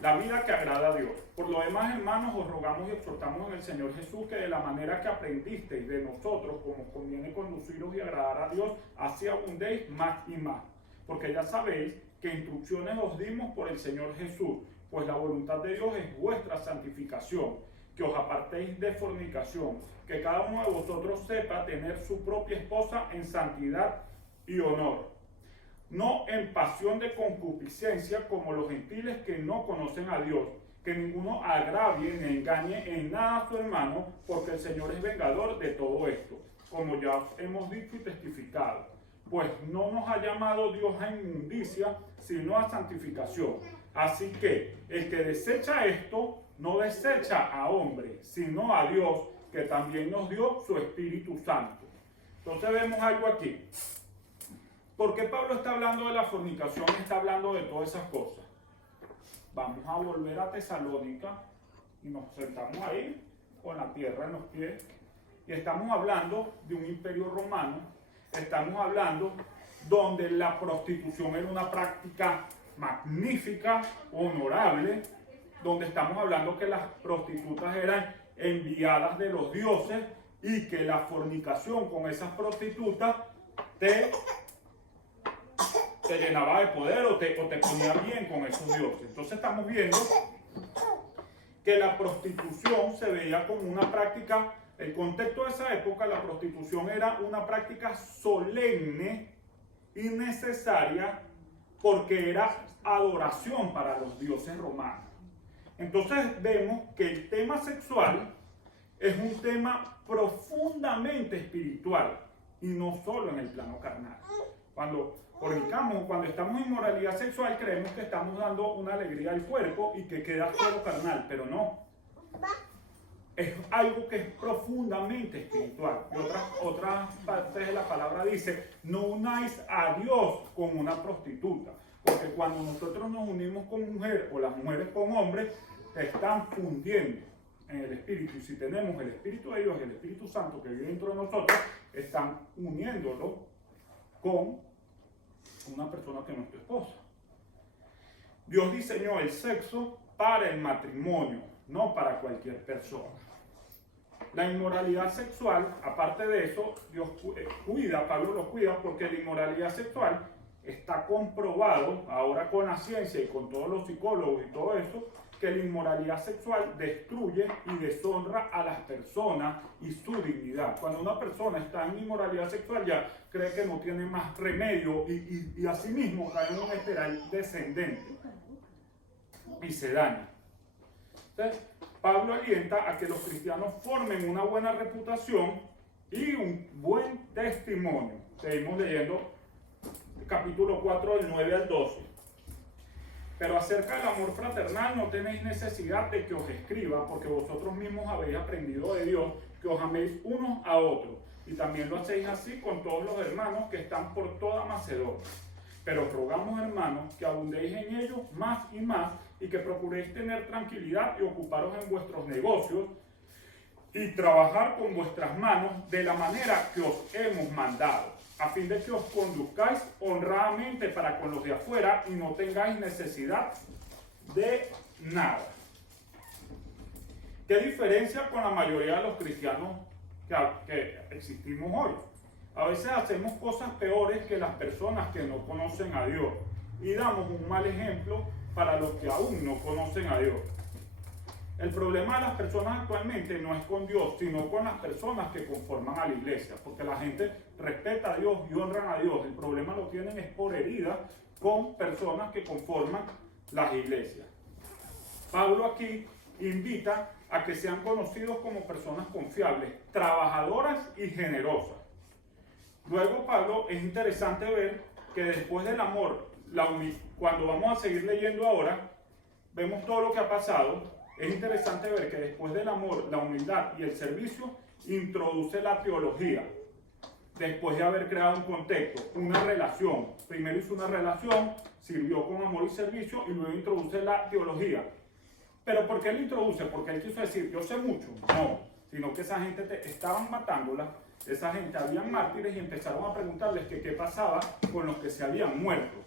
La vida que agrada a Dios. Por lo demás, hermanos, os rogamos y exhortamos en el Señor Jesús que de la manera que aprendisteis de nosotros, como conviene conduciros y agradar a Dios, así abundéis más y más. Porque ya sabéis que instrucciones os dimos por el Señor Jesús, pues la voluntad de Dios es vuestra santificación, que os apartéis de fornicación, que cada uno de vosotros sepa tener su propia esposa en santidad y honor, no en pasión de concupiscencia como los gentiles que no conocen a Dios, que ninguno agravie ni engañe en nada a su hermano, porque el Señor es vengador de todo esto, como ya hemos dicho y testificado. Pues no nos ha llamado Dios a inmundicia, sino a santificación. Así que el que desecha esto, no desecha a hombre, sino a Dios, que también nos dio su Espíritu Santo. Entonces vemos algo aquí. ¿Por qué Pablo está hablando de la fornicación? Está hablando de todas esas cosas. Vamos a volver a Tesalónica y nos sentamos ahí con la tierra en los pies. Y estamos hablando de un imperio romano. Estamos hablando donde la prostitución era una práctica magnífica, honorable, donde estamos hablando que las prostitutas eran enviadas de los dioses y que la fornicación con esas prostitutas te llenaba de poder o te ponía bien con esos dioses. Entonces estamos viendo que la prostitución se veía como una práctica. El contexto de esa época, la prostitución era una práctica solemne y necesaria porque era adoración para los dioses romanos. Entonces vemos que el tema sexual es un tema profundamente espiritual y no solo en el plano carnal. Cuando fornicamos, cuando estamos en inmoralidad sexual, creemos que estamos dando una alegría al cuerpo y que queda fuego carnal, pero no. Es algo que es profundamente espiritual. Y otras partes de la palabra dice, no unáis a Dios con una prostituta. Porque cuando nosotros nos unimos con mujer o las mujeres con hombres, se están fundiendo en el Espíritu. Y si tenemos el Espíritu de Dios y el Espíritu Santo que vive dentro de nosotros, están uniéndolo con una persona que no es tu esposa. Dios diseñó el sexo para el matrimonio, no para cualquier persona. La inmoralidad sexual, aparte de eso, Dios Pablo lo cuida porque la inmoralidad sexual está comprobado ahora con la ciencia y con todos los psicólogos y todo eso, que la inmoralidad sexual destruye y deshonra a las personas y su dignidad. Cuando una persona está en inmoralidad sexual ya cree que no tiene más remedio y asimismo cae en una espiral descendente y se daña. Entonces, Pablo alienta a que los cristianos formen una buena reputación y un buen testimonio. Seguimos leyendo el capítulo 4 del 9 al 12. Pero acerca del amor fraternal no tenéis necesidad de que os escriba, porque vosotros mismos habéis aprendido de Dios que os améis unos a otros. Y también lo hacéis así con todos los hermanos que están por toda Macedonia. Pero os rogamos, hermanos, que abundéis en ellos más y más, y que procuréis tener tranquilidad y ocuparos en vuestros negocios, y trabajar con vuestras manos de la manera que os hemos mandado, a fin de que os conduzcáis honradamente para con los de afuera y no tengáis necesidad de nada. ¿Qué diferencia con la mayoría de los cristianos que existimos hoy? A veces hacemos cosas peores que las personas que no conocen a Dios y damos un mal ejemplo para los que aún no conocen a Dios. El problema de las personas actualmente no es con Dios, sino con las personas que conforman a la iglesia, porque la gente respeta a Dios y honran a Dios. El problema lo tienen es por heridas con personas que conforman las iglesias. Pablo aquí invita a que sean conocidos como personas confiables, trabajadoras y generosas. Luego, Pablo, es interesante ver que después del amor, cuando vamos a seguir leyendo ahora, vemos todo lo que ha pasado. Es interesante ver que después del amor, la humildad y el servicio, introduce la teología. Después de haber creado un contexto, una relación. Primero hizo una relación, sirvió con amor y servicio y luego introduce la teología. ¿Pero por qué lo introduce? Porque él quiso decir, yo sé mucho. No, sino que esa gente estaban matándola. Esa gente habían mártires y empezaron a preguntarles que qué pasaba con los que se habían muerto.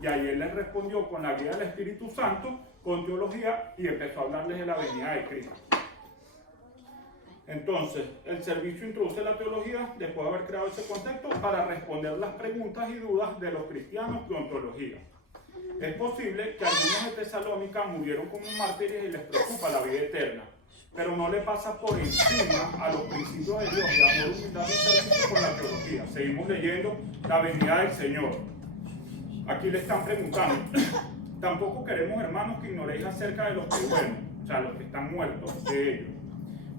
Y ahí él les respondió con la guía del Espíritu Santo, con teología, y empezó a hablarles de la venida de Cristo. Entonces, el servicio introduce la teología después de haber creado ese contexto para responder las preguntas y dudas de los cristianos con teología. Es posible que algunos de Tesalónica murieron como mártires y les preocupa la vida eterna, pero no le pasa por encima a los principios de Dios de amor, humildad y servicio con la teología. Seguimos leyendo la venida del Señor. Aquí le están preguntando, tampoco queremos, hermanos, que ignoréis acerca de los que duermen, o sea, los que están muertos de ellos,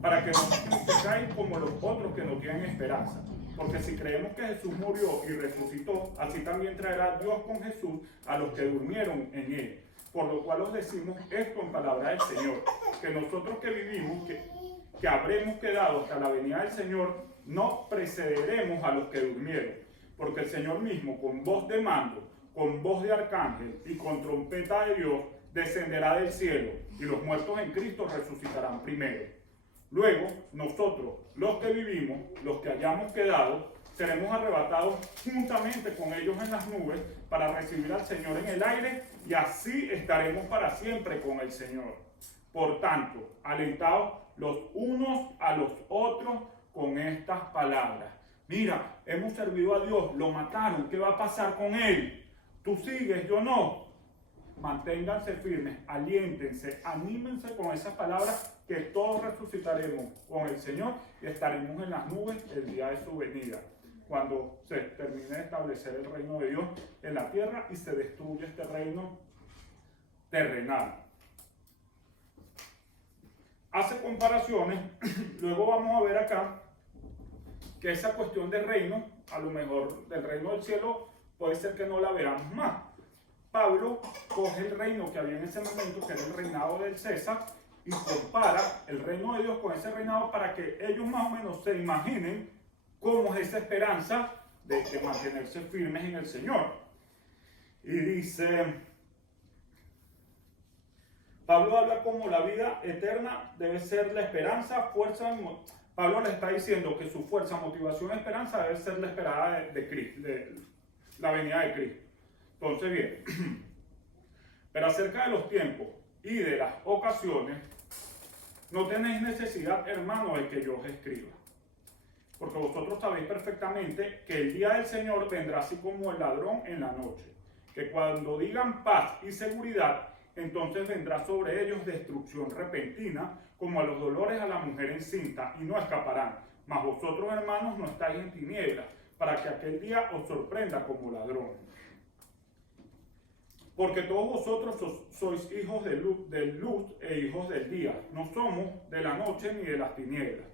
para que no os tristecáis como los otros que no tienen esperanza. Porque si creemos que Jesús murió y resucitó, así también traerá Dios con Jesús a los que durmieron en él. Por lo cual os decimos esto en palabra del Señor, que nosotros que vivimos, que habremos quedado hasta la venida del Señor, no precederemos a los que durmieron. Porque el Señor mismo, con voz de mando, con voz de arcángel y con trompeta de Dios, descenderá del cielo, y los muertos en Cristo resucitarán primero. Luego, nosotros, los que vivimos, los que hayamos quedado, seremos arrebatados juntamente con ellos en las nubes para recibir al Señor en el aire, y así estaremos para siempre con el Señor. Por tanto, alentaos los unos a los otros con estas palabras. Mira, hemos servido a Dios, lo mataron, ¿qué va a pasar con él? Tú sigues, yo no. Manténganse firmes, aliéntense, anímense con esas palabras, que todos resucitaremos con el Señor y estaremos en las nubes el día de su venida, cuando se termine de establecer el reino de Dios en la tierra y se destruye este reino terrenal. Hace comparaciones, luego vamos a ver acá que esa cuestión de reino, a lo mejor del reino del cielo, puede ser que no la veamos más. Pablo coge el reino que había en ese momento, que era el reinado del César, y compara el reino de Dios con ese reinado para que ellos más o menos se imaginen cómo es esa esperanza de mantenerse firmes en el Señor. Y dice, Pablo habla como la vida eterna debe ser la esperanza, fuerza. Pablo le está diciendo que su fuerza, motivación y esperanza debe ser la esperada de Cristo, de la venida de Cristo. Entonces, bien, pero acerca de los tiempos y de las ocasiones, no tenéis necesidad, hermano, de que yo os escriba. Porque vosotros sabéis perfectamente que el día del Señor vendrá así como el ladrón en la noche. Que cuando digan paz y seguridad, entonces vendrá sobre ellos destrucción repentina, como a los dolores a la mujer encinta, y no escaparán. Mas vosotros, hermanos, no estáis en tinieblas, para que aquel día os sorprenda como ladrón. Porque todos vosotros sois hijos de luz e hijos del día. No somos de la noche ni de las tinieblas.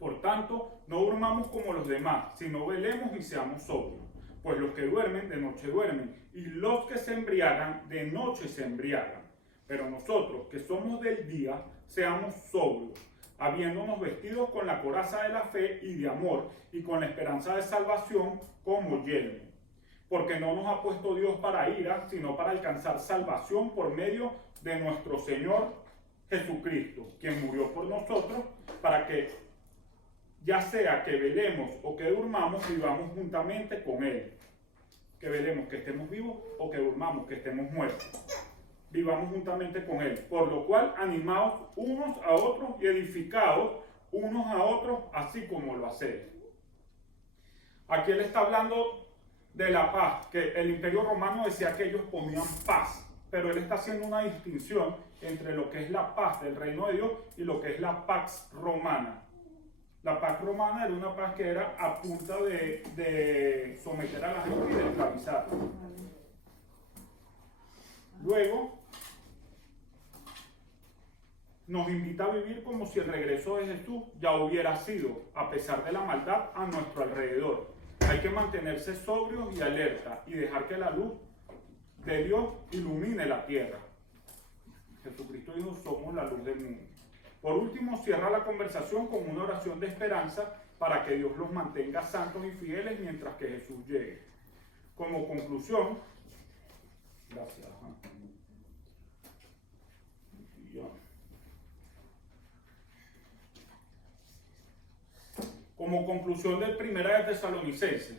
Por tanto, no durmamos como los demás, sino velemos y seamos sobrios. Pues los que duermen, de noche duermen, y los que se embriagan, de noche se embriagan. Pero nosotros, que somos del día, seamos sobrios, habiéndonos vestidos con la coraza de la fe y de amor, y con la esperanza de salvación como yelmo. Porque no nos ha puesto Dios para ira, sino para alcanzar salvación por medio de nuestro Señor Jesucristo, quien murió por nosotros, para que, ya sea que velemos o que durmamos, vivamos juntamente con Él. Que velemos, que estemos vivos, o que durmamos, que estemos muertos. Vivamos juntamente con Él. Por lo cual, animaos unos a otros y edificaos unos a otros, así como lo hacéis. Aquí Él está hablando de la paz, que el Imperio Romano decía que ellos ponían paz, pero Él está haciendo una distinción entre lo que es la paz del reino de Dios y lo que es la pax romana. La paz romana era una paz que era a punta de someter a la gente y de esclavizar. Luego, nos invita a vivir como si el regreso de Jesús ya hubiera sido, a pesar de la maldad a nuestro alrededor. Hay que mantenerse sobrios y alerta y dejar que la luz de Dios ilumine la tierra. Jesucristo dijo, somos la luz del mundo. Por último, cierra la conversación con una oración de esperanza para que Dios los mantenga santos y fieles mientras que Jesús llegue. Como conclusión, gracias. Como conclusión del Primera de Tesalonicenses,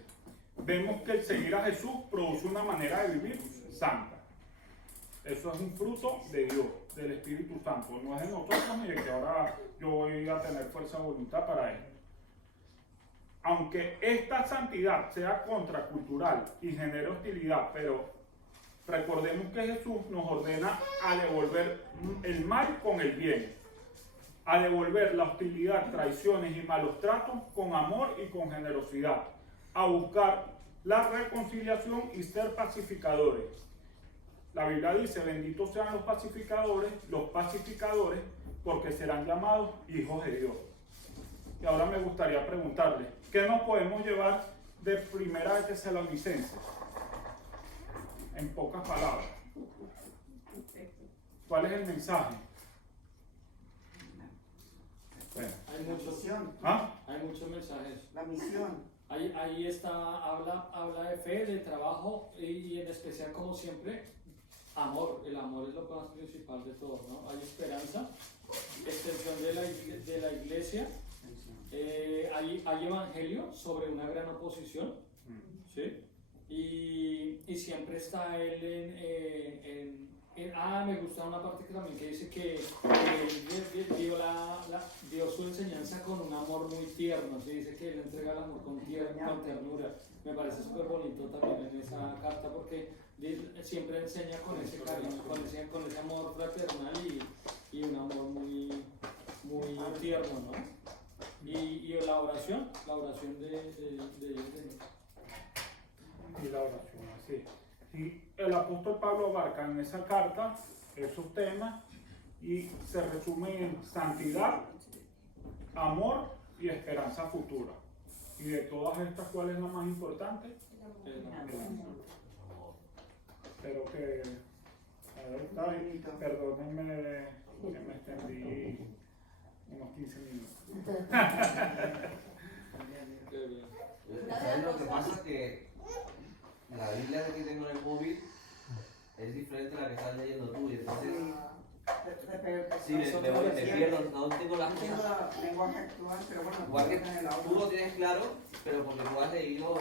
vemos que el seguir a Jesús produce una manera de vivir santa. Eso es un fruto de Dios, del Espíritu Santo. No es de nosotros ni de que ahora yo voy a tener fuerza de voluntad para él. Aunque esta santidad sea contracultural y genere hostilidad, pero recordemos que Jesús nos ordena a devolver el mal con el bien, a devolver la hostilidad, traiciones y malos tratos con amor y con generosidad, a buscar la reconciliación y ser pacificadores. La Biblia dice, benditos sean los pacificadores, porque serán llamados hijos de Dios. Y ahora me gustaría preguntarle, ¿qué nos podemos llevar de Primera de Tesalonicenses? En pocas palabras. ¿Cuál es el mensaje? Bueno. Hay muchos mensajes. La misión. Ahí está, habla de fe, de trabajo y en especial, como siempre, amor. El amor es lo más principal de todo, ¿no? Hay esperanza, extensión de la iglesia, hay evangelio sobre una gran oposición, ¿sí? Y siempre está él me gusta una parte que también que dice que dio su enseñanza con un amor muy tierno, ¿sí? Dice que él entrega el amor con ternura. Me parece súper bonito también en esa carta porque siempre enseña con ese cariño, con ese amor fraternal y un amor muy, muy tierno, ¿no? Y la oración de ellos. Y la oración, así. Y el apóstol Pablo abarca en esa carta esos temas y se resume en santidad, amor y esperanza futura. Y de todas estas, ¿cuál es la más importante? El amor. El amor. Espero que... A ver, está ahí. Perdónenme que me extendí unos 15 minutos. Qué bien. ¿Sabes lo que pasa? Que la Biblia que tengo en el móvil es diferente a la que estás leyendo tú y entonces sí, me pierdo, no tengo las No tengo cosas. lenguaje actual, pero bueno, Igual que en la tú lo otra. tienes claro, pero porque tú has leído,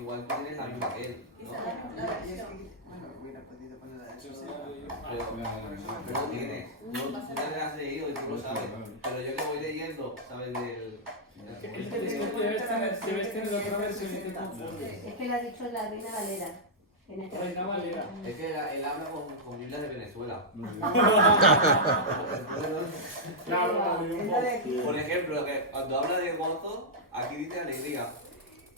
igual que tienes la misma que él, ¿no? Quizás la Y es versión. que, bueno, hubiera podido poner a Yo eso. sí la leí. Pero lo tienes, tú ya le has leído y tú lo sabes, pero yo que voy leyendo, ¿sabes? Es que debes tener otra versión y te confundes. Es que lo ha dicho la Reina Valera. En este Reina Valera. Es que él habla con Biblia de Venezuela. Claro, Es un la de poco. aquí. Por ejemplo, que cuando habla de gozo, aquí dice alegría.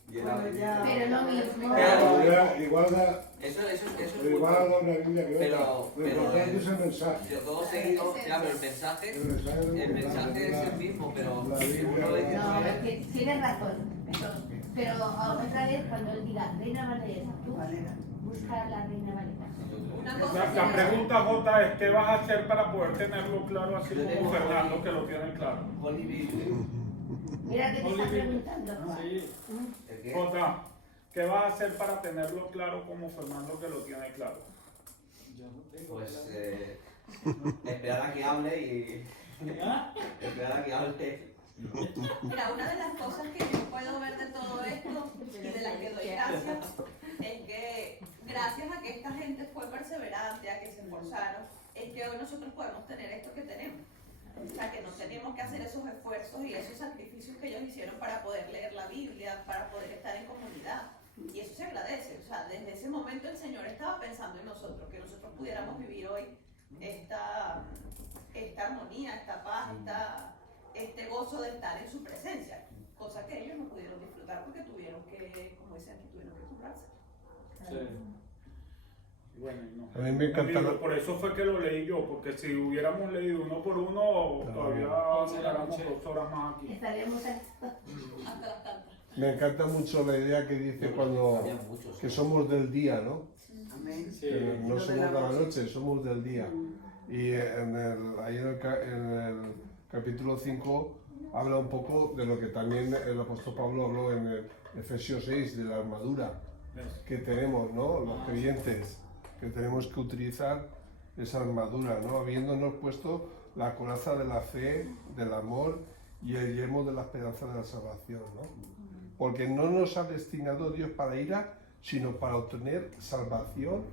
Y él Bueno, habla- ya. Pero no mismo. Claro. Igual da, Eso es igual muy a la Biblia que Pero- otra. Lo pero- importante es el mensaje. Yo todo seguido, claro, pero el mensaje es el mismo, pero La Biblia- uno ve que No, es que tienes razón. Pero otra vez, cuando él diga Reina Valera, tú Valera. busca la Reina Valera. Una La, cosa la pregunta, J, es ¿qué vas a hacer para poder tenerlo claro así Yo como tengo- Fernando que lo tiene claro? Holy Bible. Mira que te está preguntando. Sí. ¿El qué? J, ¿qué vas a hacer para tenerlo claro como Fernando que lo tiene claro? Yo no tengo. Pues esperar a que hable y esperar a que hable. Mira, una de las cosas que yo puedo ver de todo esto y de las que doy gracias es que gracias a que esta gente fue perseverante, a que se esforzaron, es que hoy nosotros podemos tener esto que tenemos. O sea, que no tenemos que hacer esos esfuerzos y esos sacrificios que ellos hicieron para poder leer la Biblia, para poder estar en comunidad. Y eso se agradece. O sea, desde ese momento el Señor estaba pensando en nosotros, que nosotros pudiéramos vivir hoy esta armonía, esta paz, este gozo de estar en su presencia, cosa que ellos no pudieron disfrutar porque tuvieron que, como dicen aquí, tuvieron que curarse. Sí. Y bueno, no. A mí me encanta Digo, la- por eso fue que lo leí yo, porque si hubiéramos leído uno por uno, todavía duráramos 2 horas más aquí. Estaríamos aquí. Hasta las tantas. Me encanta mucho la idea que dice cuando Había muchos. que somos del día, ¿no? Amén. Sí. Que no Lo de somos la de la noche. noche, somos del día. Y ahí en el capítulo 5 habla un poco de lo que también el apóstol Pablo habló en el Efesios 6, de la armadura que tenemos, ¿no? Los creyentes, que tenemos que utilizar esa armadura, ¿no? Habiéndonos puesto la coraza de la fe, del amor y el yelmo de la esperanza de la salvación, ¿no? Porque no nos ha destinado Dios para ira, sino para obtener salvación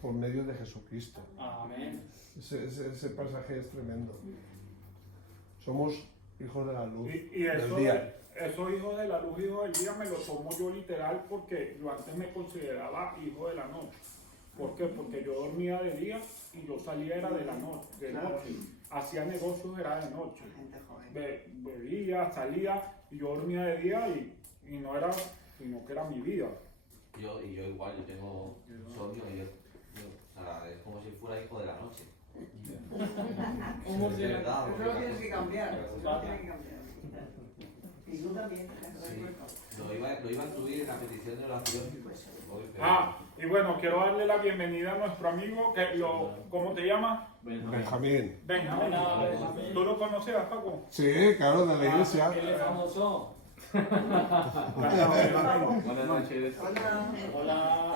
por medio de Jesucristo. Amén. Ese pasaje es tremendo. Somos hijos de la luz, Y del eso, día. eso hijo de la luz, hijo del día, me lo tomo yo literal porque yo antes me consideraba hijo de la noche. ¿Por qué? Porque yo dormía de día y yo salía era de la noche, hacía negocios era de noche. Gente joven. Bebía, salía y yo dormía de día y no era, sino que era mi vida. Yo igual, yo tengo sueño y o sea, es como si fuera hijo de la noche. ¿Cómo Es se verdad, Eso porque lo tienes que cambiar. Eso lo Vale. tienes que cambiar. Y tú también, te Sí. recuerdo. Lo iba a incluir en la petición de oración. Hoy, pero- Ah, y bueno, quiero darle la bienvenida a nuestro amigo, ¿cómo te llamas? Benjamín. Benjamín. Hola, Benjamín. ¿Tú lo conocías, Paco? Sí, claro, de la iglesia. Él es famoso. Buenas noches. Hola. Hola.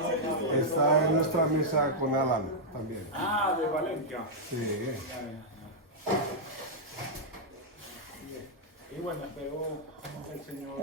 Está en nuestra mesa con Alan también. Ah, de Valencia. Sí. Y bueno, espero que el Señor